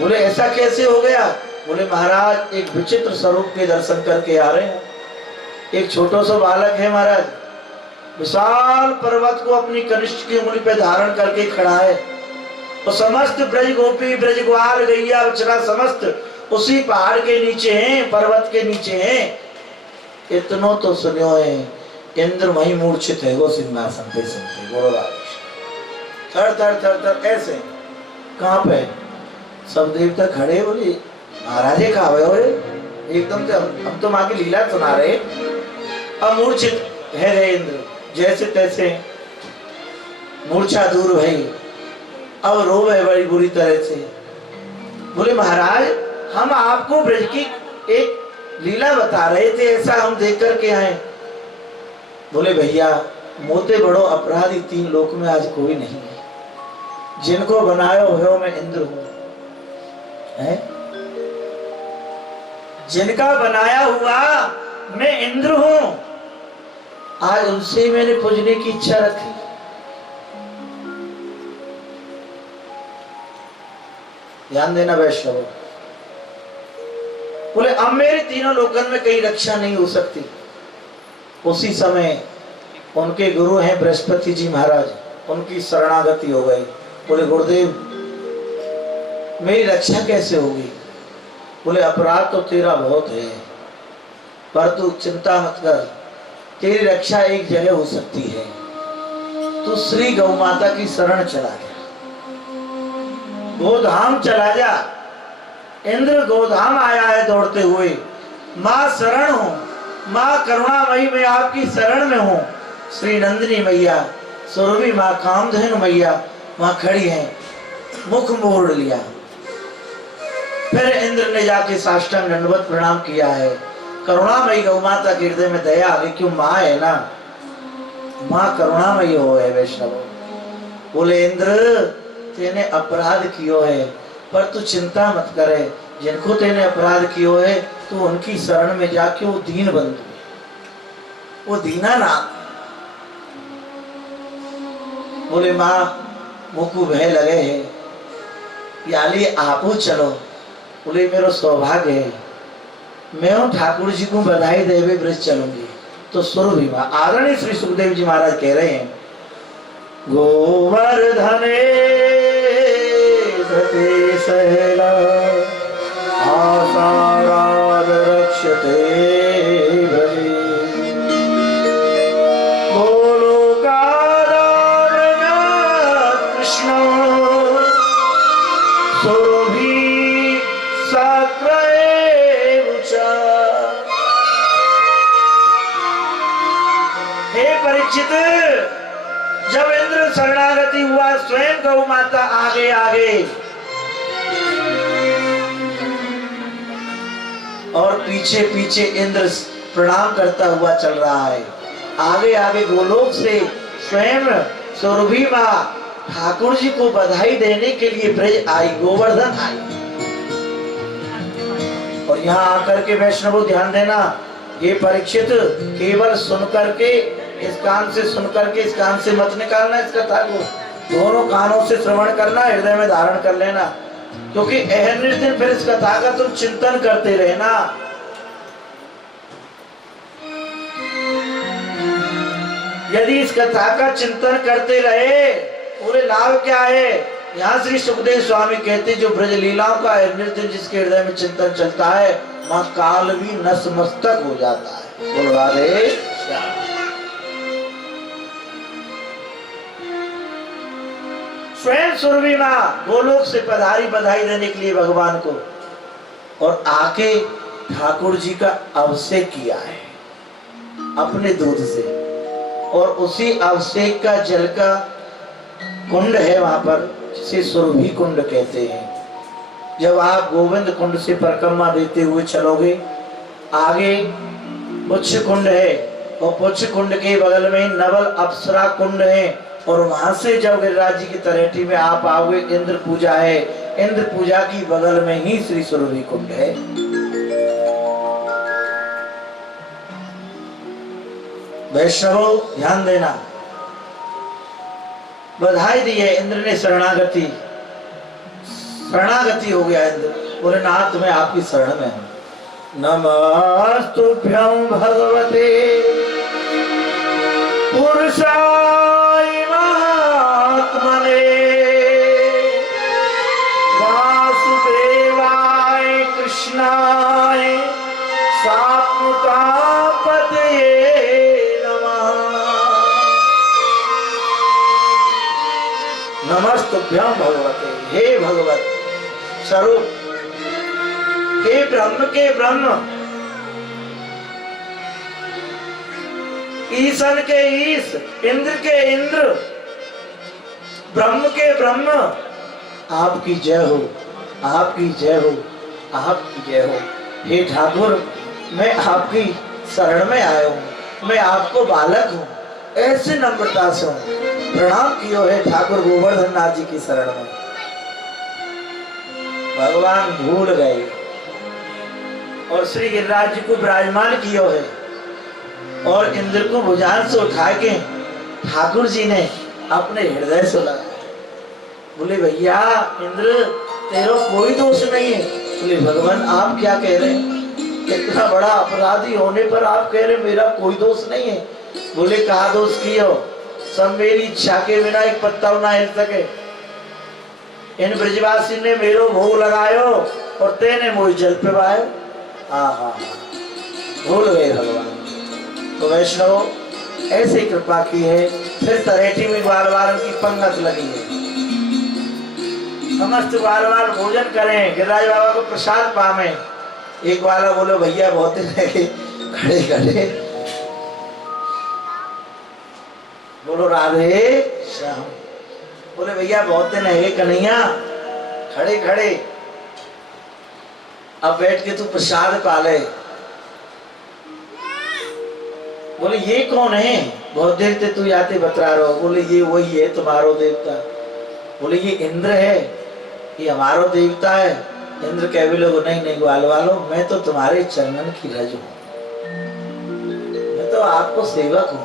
बोले ऐसा कैसे हो गया? बोले महाराज एक विचित्र स्वरूप के दर्शन करके आ रहे हैं। एक छोटा सा बालक है महाराज, विशाल पर्वत को अपनी कनिष्ठ की उंगली पे धारण करके खड़ा है। और समस्त ब्रज गोपी ब्रज ग्वाल गैया बछड़ा समस्त उसी पहाड़ के नीचे हैं, पर्वत के नीचे हैं। इतनो तो सुनियो है, इंद्र वही मूर्छित है वो सिंहासन पे सुनते। बोलो थर थर थर थर ऐसे। कहाँ पे? सब देवता खड़े। बोले महाराजे कहा हुए? एकदम से हम तो माँ की लीला सुना रहे। अब मूर्छित है रे इंद्र, जैसे तैसे मूर्छा दूर भई, अब रोब है बड़ी बुरी तरह से। बोले महाराज हम आपको ब्रज की एक लीला बता रहे थे, ऐसा हम देख कर के आए। बोले भैया मोते बड़ो अपराधी 3 लोक में आज कोई नहीं है। जिनको बनायो हो मैं इंद्र हूं, जिनका बनाया हुआ मैं इंद्र हूं। आज उनसे मैंने पूजने की इच्छा रखी। ध्यान देना वैष्णव। बोले अब मेरे तीनों लोकन में कहीं रक्षा नहीं हो सकती। उसी समय उनके गुरु हैं बृहस्पति जी महाराज, उनकी शरणागति हो गई। बोले गुरुदेव मेरी रक्षा कैसे होगी? बोले अपराध तो तेरा बहुत है, पर तू चिंता मत कर, तेरी रक्षा एक जगह हो सकती है। तू श्री गौ माता की शरण चला जा, गोधाम चला जा। इंद्र गोधाम आया है दौड़ते हुए। माँ शरण हूं, माँ करुणामयी मैं आपकी शरण में हूं। श्री नंदिनी मैया, सुरभि माँ, कामधेनु मैया वहां खड़ी हैं। मुख मोड़ लिया। फिर इंद्र ने जाके साष्टांग दंडवत प्रणाम किया है। करुणामयी गौ माता के हृदय में दया आ गई, क्यों माँ है ना, माँ करुणामयी हो है वैष्णव। बोले इंद्र तेने अपराध कियो है, पर तू चिंता मत करे। जिनको तेने अपराध कियो है तू उनकी शरण में जाके, वो दीन बंधु, वो दीना नाम। बोले माँ मुझको भय लगे है, याली आपो चलो। बोले मेरा सौभाग्य है, मैं हूं ठाकुर जी को बधाई देवे ब्रज चलूंगी। तो सुरभि मां, आदरणीय श्री सुखदेव जी महाराज कह रहे हैं, गोवर्धने कृते सहल आसाराद रक्षते भजे गोलोकादारनाथ कृष्ण सुरभि साक्रयेवुचा। हे परीक्षित, जब इंद्र शरणागति हुआ स्वयं गौ माता आगे आगे और पीछे पीछे इंद्र प्रणाम करता हुआ चल रहा है। आगे आगे गोलोक से स्वयं सुरभि मां ठाकुर जी को बधाई देने के लिए ब्रज आई, गोवर्धन आई। और यहाँ आकर के वैष्णवों ध्यान देना, ये परीक्षित केवल सुन करके इस कान से सुन करके इस कान से मत निकालना इस कथा को, दोनों कानों से श्रवण करना, हृदय में धारण कर लेना, क्योंकि अहर्निश दिन फिर इस कथा का तुम चिंतन करते रहना। यदि इस कथा का चिंतन करते रहे पूरे लाभ क्या है। यहाँ श्री सुखदेव स्वामी कहते, जो ब्रज लीलाओं का अहर्निश दिन जिसके हृदय में चिंतन चलता है, मां काल भी नतमस्तक हो जाता है। बोल राधे श्याम। स्वयं सुरभि मां गोलोक से पधारी बधाई देने के लिए भगवान को, और आके ठाकुर जी का अभिषेक किया है अपने दूध से, और उसी अभिषेक का जल का कुंड है वहां पर, जिसे सुरभि कुंड कहते हैं। जब आप गोविंद कुंड से परिक्रमा देते हुए चलोगे, आगे पुच्छ कुंड है, और पुच्छ कुंड के बगल में नवल अप्सरा कुंड है, और वहां से जब गिरिराज जी की तरेटी में आप आओगे, इंद्र पूजा है, इंद्र पूजा की बगल में ही श्री सुरभि कुंड है। वैष्णवों ध्यान देना, बधाई दी है इंद्र ने, शरणागति हो गया इंद्र, बोले नाथ मैं आपकी शरण में हूं। नमस्तुभ्यं भगवते पुरुषाय महात्मने वासुदेवाय कृष्णाय सात्मतापतये नमः। नमस्तुभ्यं भगवते, हे भगवत स्वरूप, हे ब्रह्म के ब्रह्म, ईशन के ईश, इंद्र के इंद्र, ब्रह्म के ब्रह्म, आपकी जय हो, आपकी जय हो, आपकी जय हो। हे ठाकुर, मैं आपकी शरण में आया हूँ, मैं आपको बालक हूँ, ऐसे नम्रता से हूँ, प्रणाम कियो है ठाकुर गोवर्धन नाथ जी की शरण में। भगवान भूल गए और श्री गिरिराज जी को विराजमान कियो है, और इंद्र को भुजान से उठा के ठाकुर जी ने अपने हृदय से लगाया। बोले भैया इंद्र, तेरा कोई दोष नहीं है। बोले भगवान आप क्या कह रहे हैं, इतना बड़ा अपराधी होने पर आप कह रहे मेरा कोई दोष नहीं है। बोले कहा दोष कियो, सब मेरी इच्छा के बिना एक पत्ता ना हिल सके। इन ब्रजवासी ने मेरो भोग लगायो और तेने मोई जल पे वायो। हाँ, भूल गए भगवान। तो वैष्णव ऐसे कृपा की है। फिर तरेटी में बार बार उनकी पंगत लगी है, समस्त बार बार भोजन करें, गिरिराज बाबा को प्रसाद पावे। एक वाला बोलो भैया बहुत दिन रहे, खड़े खड़े बोलो राधे श्याम। बोले भैया बहुत दिन है कन्हैया, खड़े खड़े अब बैठ के तू प्रसाद पाले। बोले ये कौन है, बहुत देर से तू याते बतरा रहो। बोले ये वही है तुम्हारो देवता। बोले ये इंद्र है, ये हमारो देवता है। इंद्र कह भी लोग नहीं नहीं ग्वाल वालो, मैं तो तुम्हारे चरणन की रज हूं, मैं तो आपको सेवक हूं।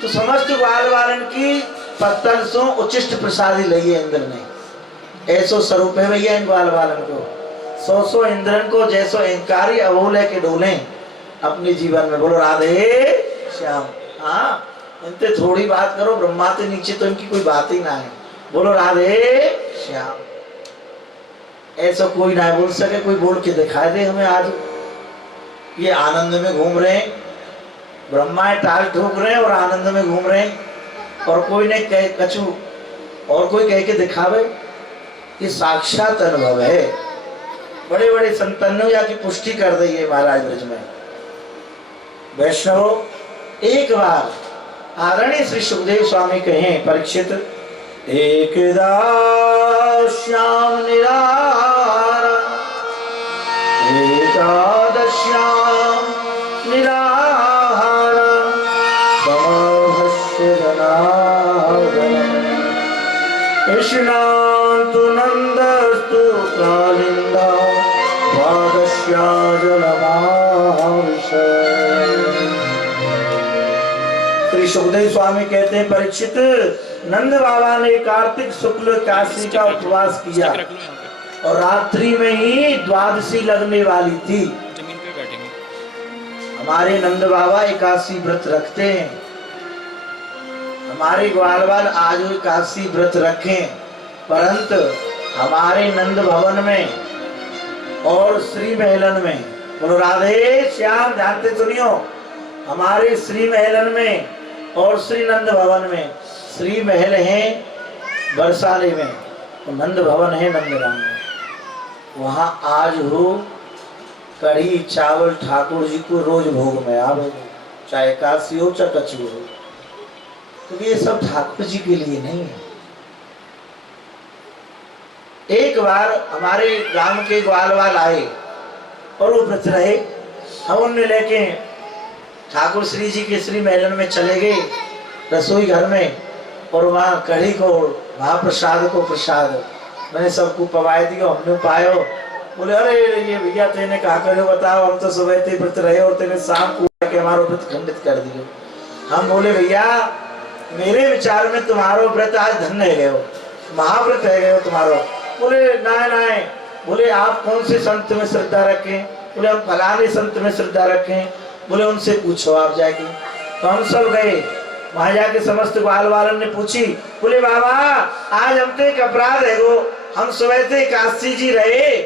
तो समस्त ग्वाल वालन की पत्तल सो उचिष्ट प्रसादी लगी इंद्र ने। ऐसो स्वरूप है भैया इन ग्वाल वालन को। सो सो इंद्रन को जैसो अहंकारी अबोल है के डोले अपने जीवन में। बोलो राधे श्याम। हाँ इनसे थोड़ी बात करो, ब्रह्मा से नीचे तो इनकी कोई बात ही ना है। बोलो राधे श्याम। ऐसा कोई ना बोल सके, कोई बोल के दिखा दे हमें आज। ये आनंद में घूम रहे हैं, ब्रह्मा टाल ठोक रहे हैं और आनंद में घूम रहे हैं, और कोई ने कह कछु और कोई कह के दिखावे। ये साक्षात अनुभव है। बड़े बड़े संतनों या की पुष्टि कर दी है महाराज ब्रज में। वैष्णव एक बार आदरणीय श्री सुखदेव स्वामी कहें, परीक्षित एकदा श्याम निराहारा, एकादश्याम निराहारा, समभस्य जनार्दनम्, कृष्णान्तु नन्दस्तु कालिन्दा, द्वादश्या जलमाविश। श्री सुखदेव स्वामी कहते हैं, परीक्षित नंद बाबा ने कार्तिक शुक्ल एकादशी का उपवास किया और रात्रि में ही द्वादशी लगने वाली थी। जमीन पे बैठेंगे। हमारे नंद बाबा एकादशी व्रत रखते हैं। हमारे ग्वालवाल आज एकादशी व्रत रखें, परंतु हमारे नंद भवन में और श्री महलन में, बोलो राधे श्याम, जानते सुनियो, हमारे श्री महलन में और श्री नंद भवन में, श्री महल है बरसाले में और नंद भवन है नंदगांव में, वहाँ आज हो कढ़ी चावल ठाकुर जी को रोज भोग में आवे, चाहे एकादशी हो चाहे कछु हो। तो ये सब ठाकुर जी के लिए नहीं है। एक बार हमारे गांव के ग्वालवाल आए और वो व्रत रहे। हम उन्हें लेके ठाकुर श्री जी के श्री महलन में चले गए, रसोई घर में, और वहाँ कढ़ी को महाप्रसाद को प्रसाद मैंने सबको पवाए दिया। हमने पायो, बोले अरे ये भैया तेने कहा करे बताओ, हम तो सुबह ते व्रत रहे और तेने शाम को के हमारा व्रत खंडित कर दिए। हम बोले भैया मेरे विचार में तुम्हारो व्रत आज धन्य है गयो, महाव्रत है गयो तुम्हारो। बोले ना ना, बोले आप कौन से संत में श्रद्धा रखें? बोले हम फलाने संत में श्रद्धा रखें। बोले उनसे पूछो आप जाके। तो हम सब गए, वहां जाके समस्त ग्वाल वालन ने पूछी। बोले बाबा आज हम तो एक अपराध है गो, हम सुबह से काशी जी रहे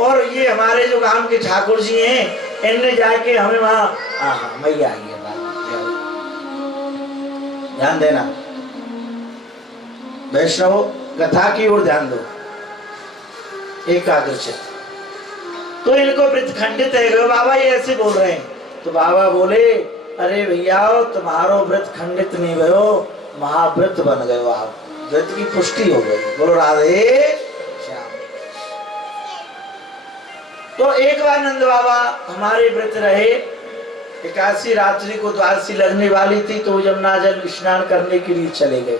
और ये हमारे जो गांव के ठाकुर जी हैं इनने जाके हमें वहां मैया आई है, ध्यान देना वैष्णव, कथा की ओर ध्यान दो एकाग्रचित। तो इनको खंडित है गो बाबा, ये ऐसे बोल रहे हैं। तो बाबा बोले अरे भैया तुम्हारो व्रत खंडित नहीं भयो, महाव्रत बन गए हो आप, व्रत की पुष्टि हो गई। बोलो राधे श्याम। तो एक बार नंद बाबा हमारे व्रत रहे, एकादशी रात्रि को द्वादशी लगने वाली थी, तो यमुना जल स्नान करने के लिए चले गए।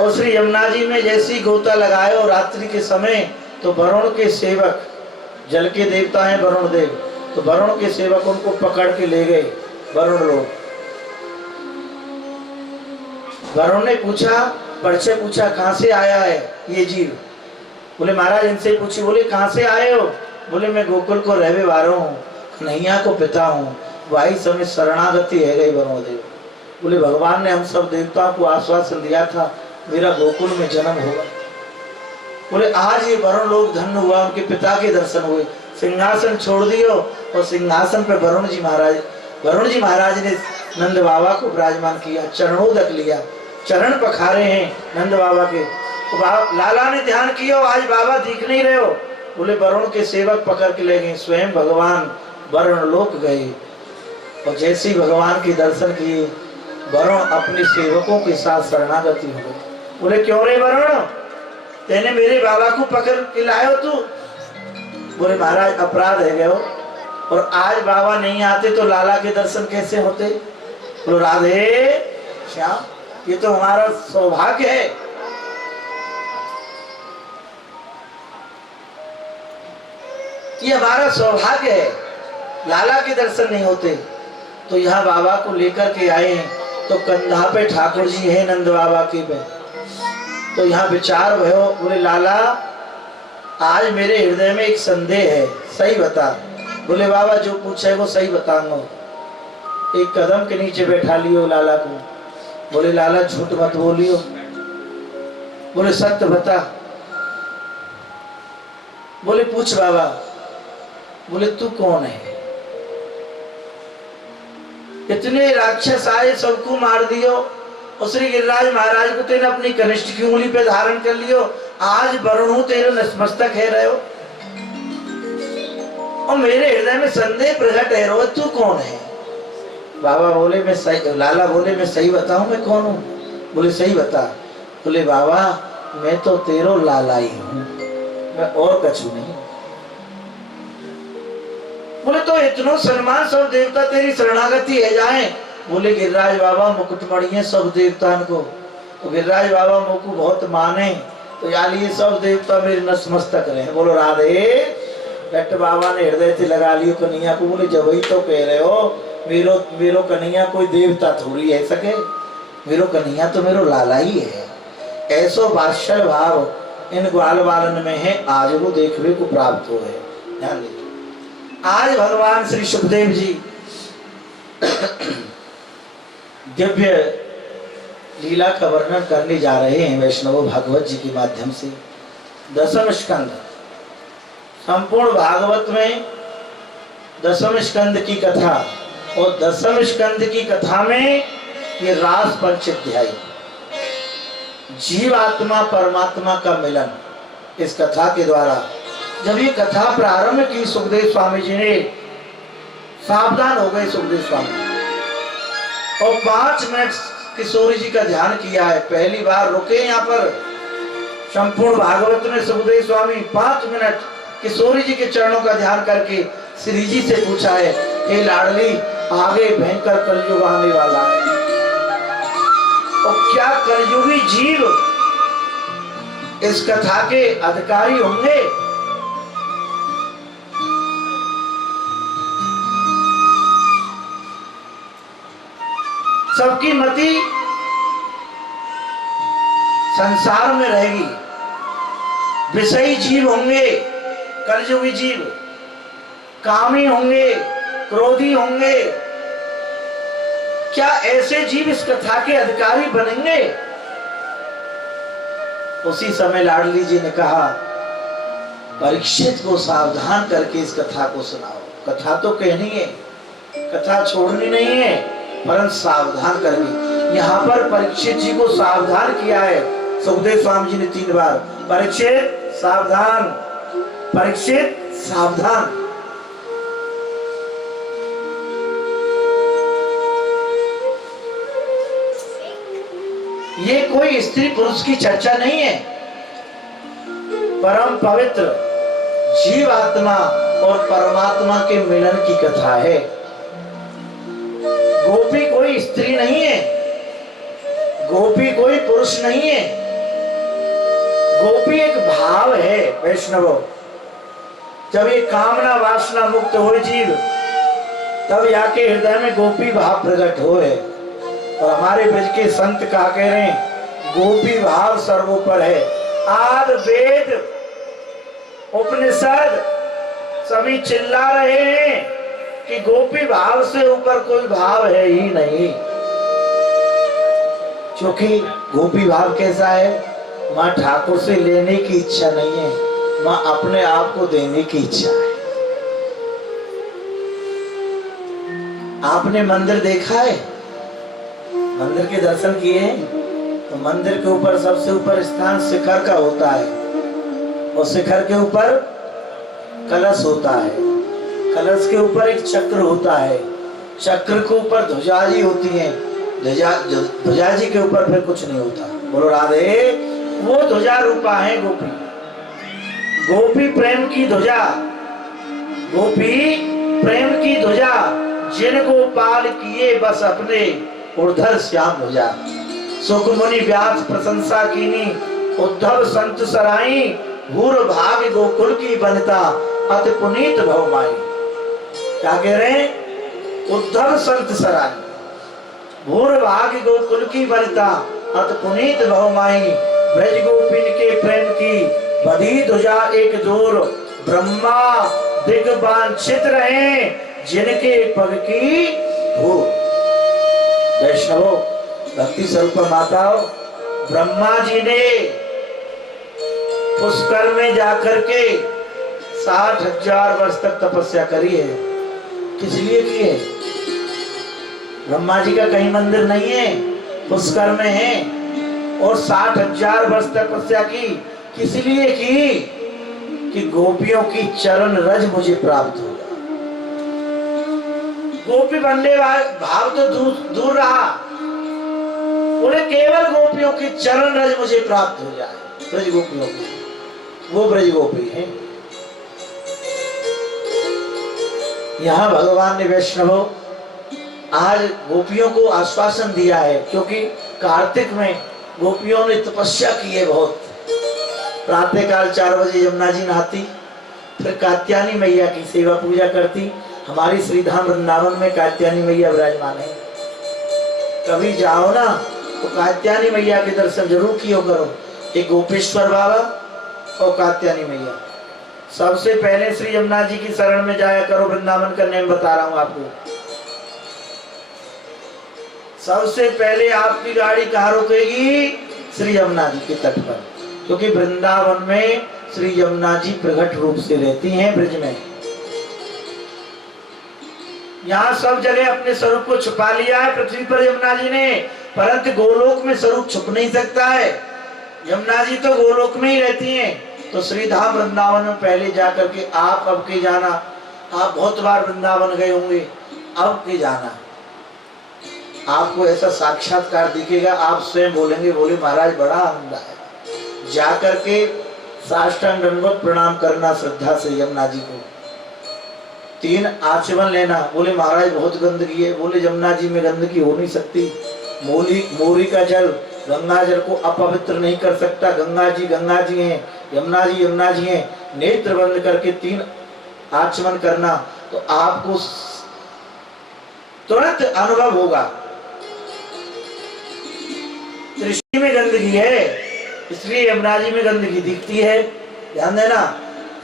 और श्री यमुना जी में जैसी गोता लगाए और रात्रि के समय, तो वरुण के सेवक, जल के देवता हैं वरुण देव, तो वरुण के सेवक उनको पकड़ के ले गए वरुण लोग। वरुण ने पूछा, परिचय पूछा कहाँ से आया है ये जीव? बोले महाराज इनसे पूछी। बोले कहाँ से आए हो? बोले मैं गोकुल को रहने वाला हूँ, कन्हैया को पिता हूँ, वही समय शरणागति है गई वरुण देव। बोले भगवान ने हम सब देवताओं को आश्वासन दिया था मेरा गोकुल में जन्म होगा। बोले आज ये वरुण लोग धन्य हुआ, उनके पिता के दर्शन हुए, सिंहासन छोड़ दियो और सिंहासन पर वरुण जी महाराज ने नंद बाबा को विराजमान किया, चरणोदक लिया, चरण पखारे हैं नंद बाबा के। तो लाला ने ध्यान किया, आज बाबा दिख नहीं रहे हो। बोले वरुण के सेवक पकड़ के ले गए, स्वयं भगवान वरुण लोक गए और जैसे ही भगवान के दर्शन किए वरुण अपने सेवकों के साथ शरणागति हो गए। बोले क्यों रे वरुण, तेने मेरे बाबा को पकड़ के लायो तू? बोले महाराज अपराध है गयो, और आज बाबा नहीं आते तो लाला के दर्शन कैसे होते? बोलो राधे श्याम, ये तो हमारा सौभाग्य है। ये हमारा सौभाग्य है, लाला के दर्शन नहीं होते। तो यहाँ बाबा को लेकर के आए हैं, तो कंधा पे ठाकुर जी है नंद बाबा के पे। तो यहाँ विचार भयो, बोले लाला आज मेरे हृदय में एक संदेह है, सही बता। बोले बाबा जो पूछे वो सही बताऊंगा। एक कदम के नीचे बैठा लियो लाला को। बोले लाला झूठ मत बोलियो, बोले सत्य बता। बोले पूछ बाबा। बोले तू कौन है? इतने राक्षस आए, सबको मार दियो, और श्री गिरिराज महाराज को तेने अपनी कनिष्ठ की उंगली पे धारण कर लियो। आज वरुण तेरे नतमस्तक है रहे हो, और मेरे हृदय में संदेह प्रकट है रो, तू कौन है? बाबा बोले मैं सही, लाला बोले मैं सही बताऊं मैं कौन हूं? बोले सही बता। बोले बाबा मैं तो तेरो लाला ही हूं, मैं और कछु नहीं। बोले तो इतना सम्मान सब देवता तेरी शरणागति है जाए। बोले गिरिराज बाबा मुकुटमणि है सब देवता को, तो गिरिराज बाबा मुझको बहुत माने, तो यार ये सब देवता मेरे नतमस्तक रहे। बोलो राधे। डॉक्टर बाबा ने हृदय से लगा लियो कन्हैया को। बोले जब ही तो कह रहे हो, मेरो कन्हैया कोई देवता थोड़ी है सके, मेरो कन्हैया तो मेरो लाला ही है। ऐसो वात्सल भाव इन ग्वाल बालन में है, आज वो देखने को प्राप्त हो है। ध्यान लीजिए, आज भगवान श्री सुखदेव जी दिव्य लीला का वर्णन करने जा रहे हैं वैष्णव भागवत जी के माध्यम से। दसम स्कंद, संपूर्ण भागवत में दसम स्कंद की कथा, और दसम स्कंद की कथा में ये रास पंचाध्यायी जीव आत्मा परमात्मा का मिलन, इस कथा के द्वारा जब ये कथा प्रारंभ की सुखदेव स्वामी जी ने, सावधान हो गए सुखदेव स्वामी, और 5 मिनट किशोरी जी का ध्यान किया है। पहली बार रुके यहाँ पर संपूर्ण भागवत में सुखदेव स्वामी 5 मिनट किशोरी जी के चरणों का ध्यान करके श्री जी से पूछा है, हे लाडली आगे भयंकर कलयुग आने वाला है, और क्या कलयुगी जीव इस कथा के अधिकारी होंगे? सबकी मति संसार में रहेगी, विषयी जीव होंगे, कलयुगी जीव, कामी होंगे, क्रोधी होंगे। क्या ऐसे जीव इस कथा के अधिकारी बनेंगे? उसी समय लाडली जी ने कहा, परीक्षित को सावधान करके इस कथा को सुनाओ। कथा तो कहनी है, कथा छोड़नी नहीं है, परंतु सावधान करके। यहाँ पर परीक्षित जी को सावधान किया है सुखदेव स्वामी जी ने 3 बार, परीक्षित सावधान, परीक्षित सावधान। ये कोई स्त्री पुरुष की चर्चा नहीं है, परम पवित्र जीव आत्मा और परमात्मा के मिलन की कथा है। गोपी कोई स्त्री नहीं है, गोपी कोई पुरुष नहीं है, गोपी एक भाव है वैष्णव। जब ये कामना वासना मुक्त हो जीव, तब याके हृदय में गोपी भाव प्रकट हो है। और हमारे ब्रज के संत कहा कह रहे हैं, गोपी भाव सर्वोपर है। आद वेद उपनिषद सभी चिल्ला रहे हैं कि गोपी भाव से ऊपर कोई भाव है ही नहीं। क्योंकि गोपी भाव कैसा है, माँ ठाकुर से लेने की इच्छा नहीं है, माँ अपने आप को देने की इच्छा है। आपने मंदिर देखा है, मंदिर के दर्शन किए हैं, तो मंदिर के ऊपर सबसे ऊपर स्थान शिखर का होता है, और शिखर के ऊपर कलश होता है, कलश के ऊपर एक चक्र होता है, चक्र के ऊपर ध्वजाजी होती है, ध्वजाजी के ऊपर फिर कुछ नहीं होता। बोलो राधे। वो ध्वजा रूपा है गोपी, गोपी प्रेम की ध्वजा, गोपी प्रेम की ध्वजा, जिनको पाल किए बस अपने उर्धर श्याम ध्वजा। सुखमुनि व्यास प्रशंसा कीनी, उद्धव संत सराई, भूर भाग गोकुल की बनता, अति पुनीत भव माई। क्या कह रहे हैं? उद्धव संत सराई, भूर भाग गोकुल की बनता, अति पुनीत भव माई। ब्रज गोपिन के प्रेम की बधी ध्वजा एक जोर, ब्रह्मा दिग्वांछित रहे, जिनके पग की धूल। वैष्णव भक्ति स्वरूप माताओं, ब्रह्मा जी ने पुष्कर में जाकर के 60,000 वर्ष तक तपस्या करी है। किस लिए की है? ब्रह्मा जी का कहीं मंदिर नहीं है, पुष्कर में है। और 60,000 वर्ष तपस्या की, किस लिए की? कि गोपियों की चरण रज मुझे प्राप्त होगा। गोपी बनने भाव तो दूर रहा, बोले केवल गोपियों की चरण रज मुझे प्राप्त हो जाए। ब्रज गोपियों की, वो ब्रज गोपी है। यहाँ भगवान ने वैष्णवों आज गोपियों को आश्वासन दिया है, क्योंकि कार्तिक में गोपियों ने तपस्या की है बहुत। प्रातः काल 4 बजे यमुना जी नहाती, फिर कात्यायनी मैया की सेवा पूजा करती। हमारी श्रीधाम वृंदावन में कात्यायनी मैया विराजमान है। कभी जाओ ना तो कात्यायनी मैया के दर्शन जरूर किया करो। एक गोपेश्वर बाबा और कात्यायनी मैया। सबसे पहले श्री यमुना जी की शरण में जाया करो। वृंदावन का नेम बता रहा हूं आपको। सबसे पहले आपकी गाड़ी कहाँ रुकेगी? श्री यमुना जी के तट पर, क्योंकि वृंदावन में श्री यमुना जी प्रकट रूप से रहती हैं ब्रज में। यहाँ सब जगह अपने स्वरूप को छुपा लिया है पृथ्वी पर यमुना जी ने, परंतु गोलोक में स्वरूप छुप नहीं सकता है। यमुना जी तो गोलोक में ही रहती हैं। तो श्रीधाम वृंदावन में पहले जाकर के आप अब के जाना। आप बहुत बार वृंदावन गए होंगे, अब के जाना, आपको ऐसा साक्षात्कार दिखेगा। आप स्वयं बोलेंगे, बोले महाराज बड़ा आनंद है। जाकर के साष्टांग दंडवत प्रणाम करना श्रद्धा से यमुना जी को। 3 आचमन लेना। बोले महाराज बहुत गंदगी है। बोले यमुना जी में गंदगी हो नहीं सकती। मोरी का जल गंगा जल को अपवित्र नहीं कर सकता। गंगा जी हैं, यमुना जी हैं। नेत्र बंद करके 3 आचमन करना तो आपको तुरंत अनुभव होगा। दृष्टि में गंदगी है, इसलिए यमुना जी में गंदगी दिखती है। ध्यान देना,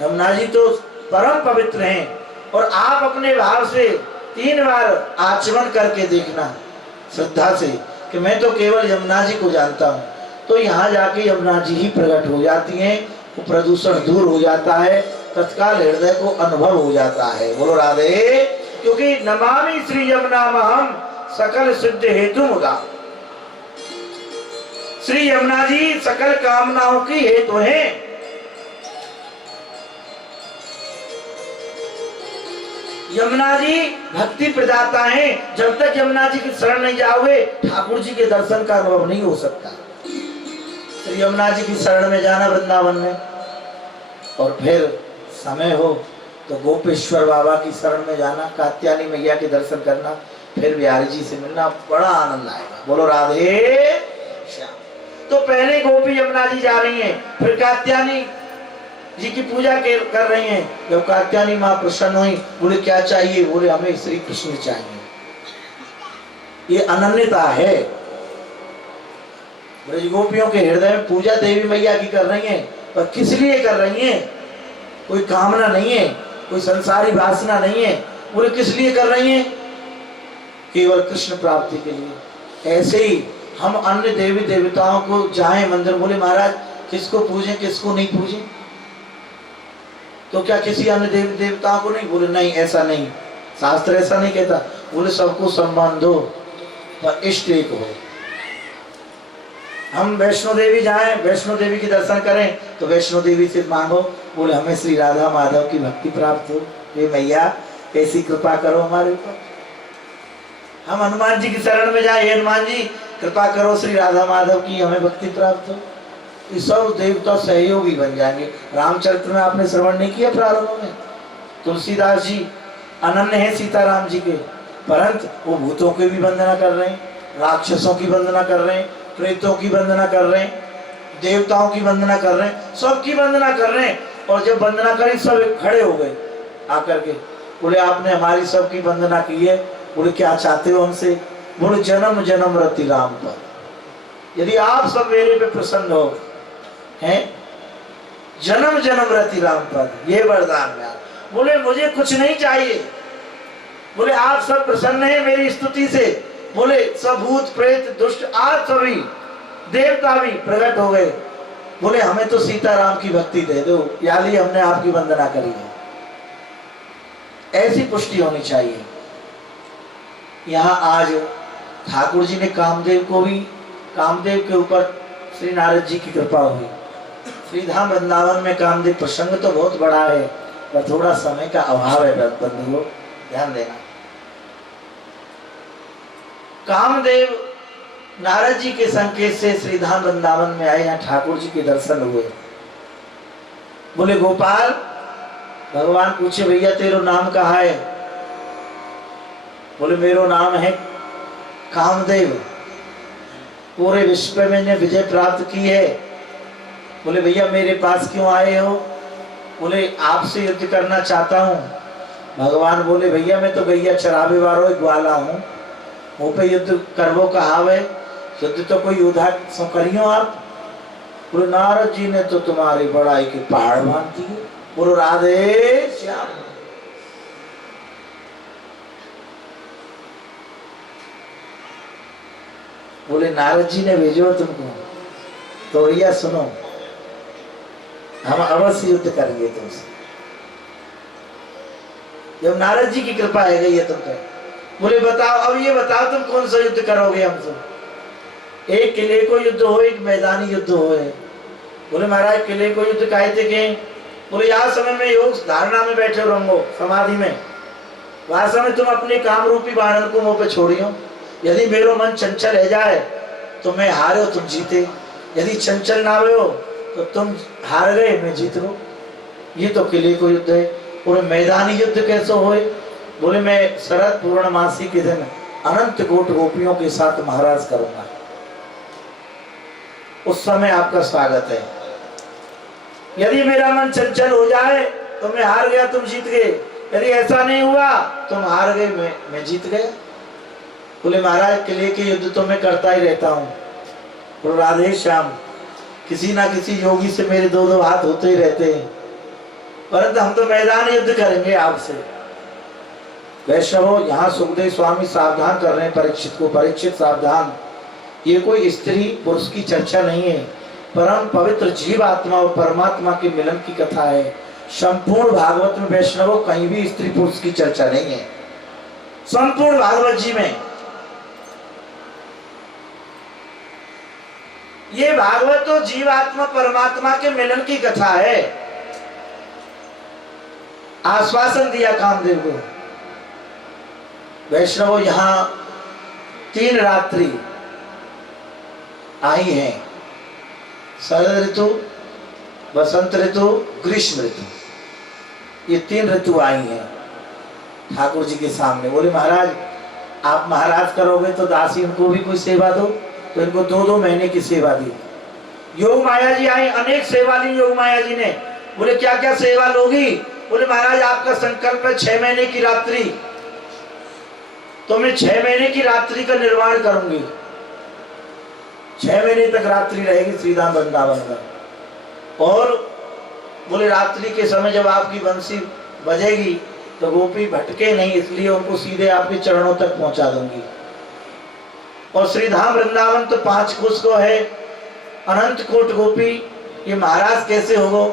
यमुना जी तो परम पवित्र हैं। और आप अपने भाव से 3 बार आचमन करके देखना श्रद्धा से कि मैं तो केवल यमुना जी को जानता हूँ। तो यहाँ जाके यमुना जी ही प्रकट हो जाती हैं। वो प्रदूषण दूर हो जाता है, तत्काल हृदय को अनुभव हो जाता है। बोलो राधे। क्योंकि नमामि श्री यमुनामहं सकल सिद्ध हेतु मुदा। श्री यमुना जी सकल कामनाओं की हेतु हैं। यमुना जी भक्ति प्रदाता हैं। जब तक यमुना जी की शरण नहीं जाओगे ठाकुर जी के दर्शन का अनुभव नहीं हो सकता। श्री यमुना जी की शरण में जाना वृंदावन में, और फिर समय हो तो गोपेश्वर बाबा की शरण में जाना, कात्यायनी मैया के दर्शन करना, फिर बिहारी जी से मिलना, बड़ा आनंद आएगा। बोलो राधे श्याम। तो पहले गोपी यमुना जी जा रही हैं, फिर कात्यायनी जी की पूजा कर रही हैं। जब कात्यायनी माँ प्रसन्न हुई, बोले क्या चाहिए? बोले हमें श्री कृष्ण चाहिए। ये अनन्यता है। ब्रज गोपियों के हृदय में पूजा देवी मैया की कर रही हैं, पर किस लिए कर रही हैं? कोई कामना नहीं है, कोई संसारी वासना नहीं है। बोले किस लिए कर रही हैं? केवल कृष्ण प्राप्ति के लिए। ऐसे ही हम अन्य देवी देवताओं को जाए मंदिर, बोले महाराज किसको पूजें किसको नहीं पूजें? तो क्या किसी अन्य देवी देवताओं को नहीं? बोले नहीं, ऐसा नहीं, शास्त्र ऐसा नहीं कहता। बोले सबको सम्मान दो, पर इष्ट एक हो। हम वैष्णो देवी जाएं, वैष्णो देवी के दर्शन करें तो वैष्णो देवी से मांगो, बोले हमें श्री राधा माधव की भक्ति प्राप्त हो। ये मैया ऐसी कृपा करो हमारे ऊपर। हम हनुमान जी की शरण में जाए, हनुमान जी कृपा करो श्री राधा माधव की हमें भक्ति प्राप्त हो। ये सब देवता सहयोगी बन जाएंगे। रामचरित्र में आपने श्रवण नहीं किया प्रारंभ में? तुलसीदास जी अनन्य है सीताराम जी के, परंतु वो भूतों की भी वंदना कर रहे हैं, राक्षसों की वंदना कर रहे हैं, प्रेतों की वंदना कर रहे हैं, देवताओं की वंदना कर रहे हैं, सबकी वंदना कर रहे हैं। और जब वंदना करी सब खड़े हो गए आकर के, बोले आपने हमारी सबकी वंदना की है। बोले क्या चाहते हो हमसे? बोले जन्म जन्म रति राम पर। यदि आप सब मेरे पे प्रसन्न हो हैं, जन्म जन्म रति राम पर, ये वरदान है। बोले मुझे कुछ नहीं चाहिए। बोले आप सब प्रसन्न हैं मेरी स्तुति से। बोले सब भूत प्रेत दुष्ट आज सभी देवता भी प्रकट हो गए। बोले हमें तो सीताराम की भक्ति दे दो, याली हमने आपकी वंदना करी है। ऐसी पुष्टि होनी चाहिए। यहाँ आज ठाकुर जी ने कामदेव के ऊपर श्री नारद जी की कृपा हुई। श्रीधाम वृंदावन में कामदेव प्रसंग तो बहुत बड़ा है, पर थोड़ा समय का अभाव है बंधुओं, ध्यान देना। कामदेव नारद जी के संकेत से श्रीधाम वृंदावन में आए, यहाँ ठाकुर जी के दर्शन हुए। बोले गोपाल, भगवान पूछे भैया तेरो नाम कहा है? बोले मेरो नाम है कामदेव, पूरे विश्व में मैंने विजय प्राप्त की है। बोले भैया मेरे पास क्यों आए हो? बोले आपसे युद्ध करना चाहता हूँ। भगवान बोले भैया मैं तो गैया चरावे वालो ग्वाला हूँ, मुँह पे युद्ध करवो कहावे, युद्ध तो कोई उधार सो करियो आप। बोले नारद जी ने तो तुम्हारी बड़ाई की पहाड़ बांध दी। बोलो राधे श्याम। बोले नारद जी ने भेजो तुमको, तो भैया सुनो हम अवश्य युद्ध करेंगे तुमसे, जब नारद जी की कृपा है गई है तुम पे। बोले बताओ, अब ये बताओ तुम कौन सा युद्ध करोगे हमसे? एक किले को युद्ध हो, एक मैदानी युद्ध हो है। बोले महाराज किले को युद्ध काहे थे के? बोले यहाँ समय में योग धारणा में बैठे रहो समाधि में, वह समय तुम अपने काम रूपी बाणन को मुंह पे छोड़ियो। यदि मेरो मन चंचल रह जाए तो मैं हारे हो तुम जीते, यदि चंचल ना हो तो तुम हार गए मैं जीत लो। ये तो किले को युद्ध है। और मैदानी युद्ध कैसे होए? बोले मैं शरद पूर्णमासी के दिन अनंत कोट गोपियों के साथ महाराज करूंगा, उस समय आपका स्वागत है। यदि मेरा मन चंचल हो जाए तो मैं हार गया तुम जीत गए, यदि ऐसा नहीं हुआ तुम हार गए मैं जीत गया। बोले महाराज किले के युद्ध तो मैं करता ही रहता हूँ। बोले राधे श्याम, किसी ना किसी योगी से मेरे दो हाथ होते ही रहते हैं, परंतु हम तो मैदान युद्ध करेंगे आपसे। वैष्णवों, यहाँ सुखदेव स्वामी सावधान कर रहे हैं परीक्षित को। परीक्षित सावधान, ये कोई स्त्री पुरुष की चर्चा नहीं है, परम पवित्र जीव आत्मा और परमात्मा के मिलन की कथा है। संपूर्ण भागवत में वैष्णवों कहीं भी स्त्री पुरुष की चर्चा नहीं है, संपूर्ण भागवत जी में। ये भागवत तो जीवात्मा परमात्मा के मिलन की कथा है। आश्वासन दिया कामदेव को। वैष्णवों, यहाँ 3 रात्रि आई हैं, शरद ऋतु, बसंत ऋतु, ग्रीष्म ऋतु, ये 3 ऋतु आई हैं ठाकुर जी के सामने। बोले महाराज आप महाराज करोगे तो दासी इनको भी कोई सेवा दो, तो इनको 2-2 महीने की सेवा दी। योग माया जी आई, अनेक सेवा ली योग माया जी ने। बोले क्या क्या सेवा लोगी? बोले महाराज आपका संकल्प है 6 महीने की रात्रि, तो मैं 6 महीने की रात्रि का निर्माण करूंगी। 6 महीने तक रात्रि रहेगी श्रीधाम वृंदावन में। और बोले रात्रि के समय जब आपकी बंसी बजेगी तो गोपी भटके नहीं, इसलिए उनको सीधे आपके चरणों तक पहुंचा दूंगी। और श्रीधाम वृंदावन तो 5 कोस को है, अनंत कोट गोपी, ये महाराज कैसे होगो?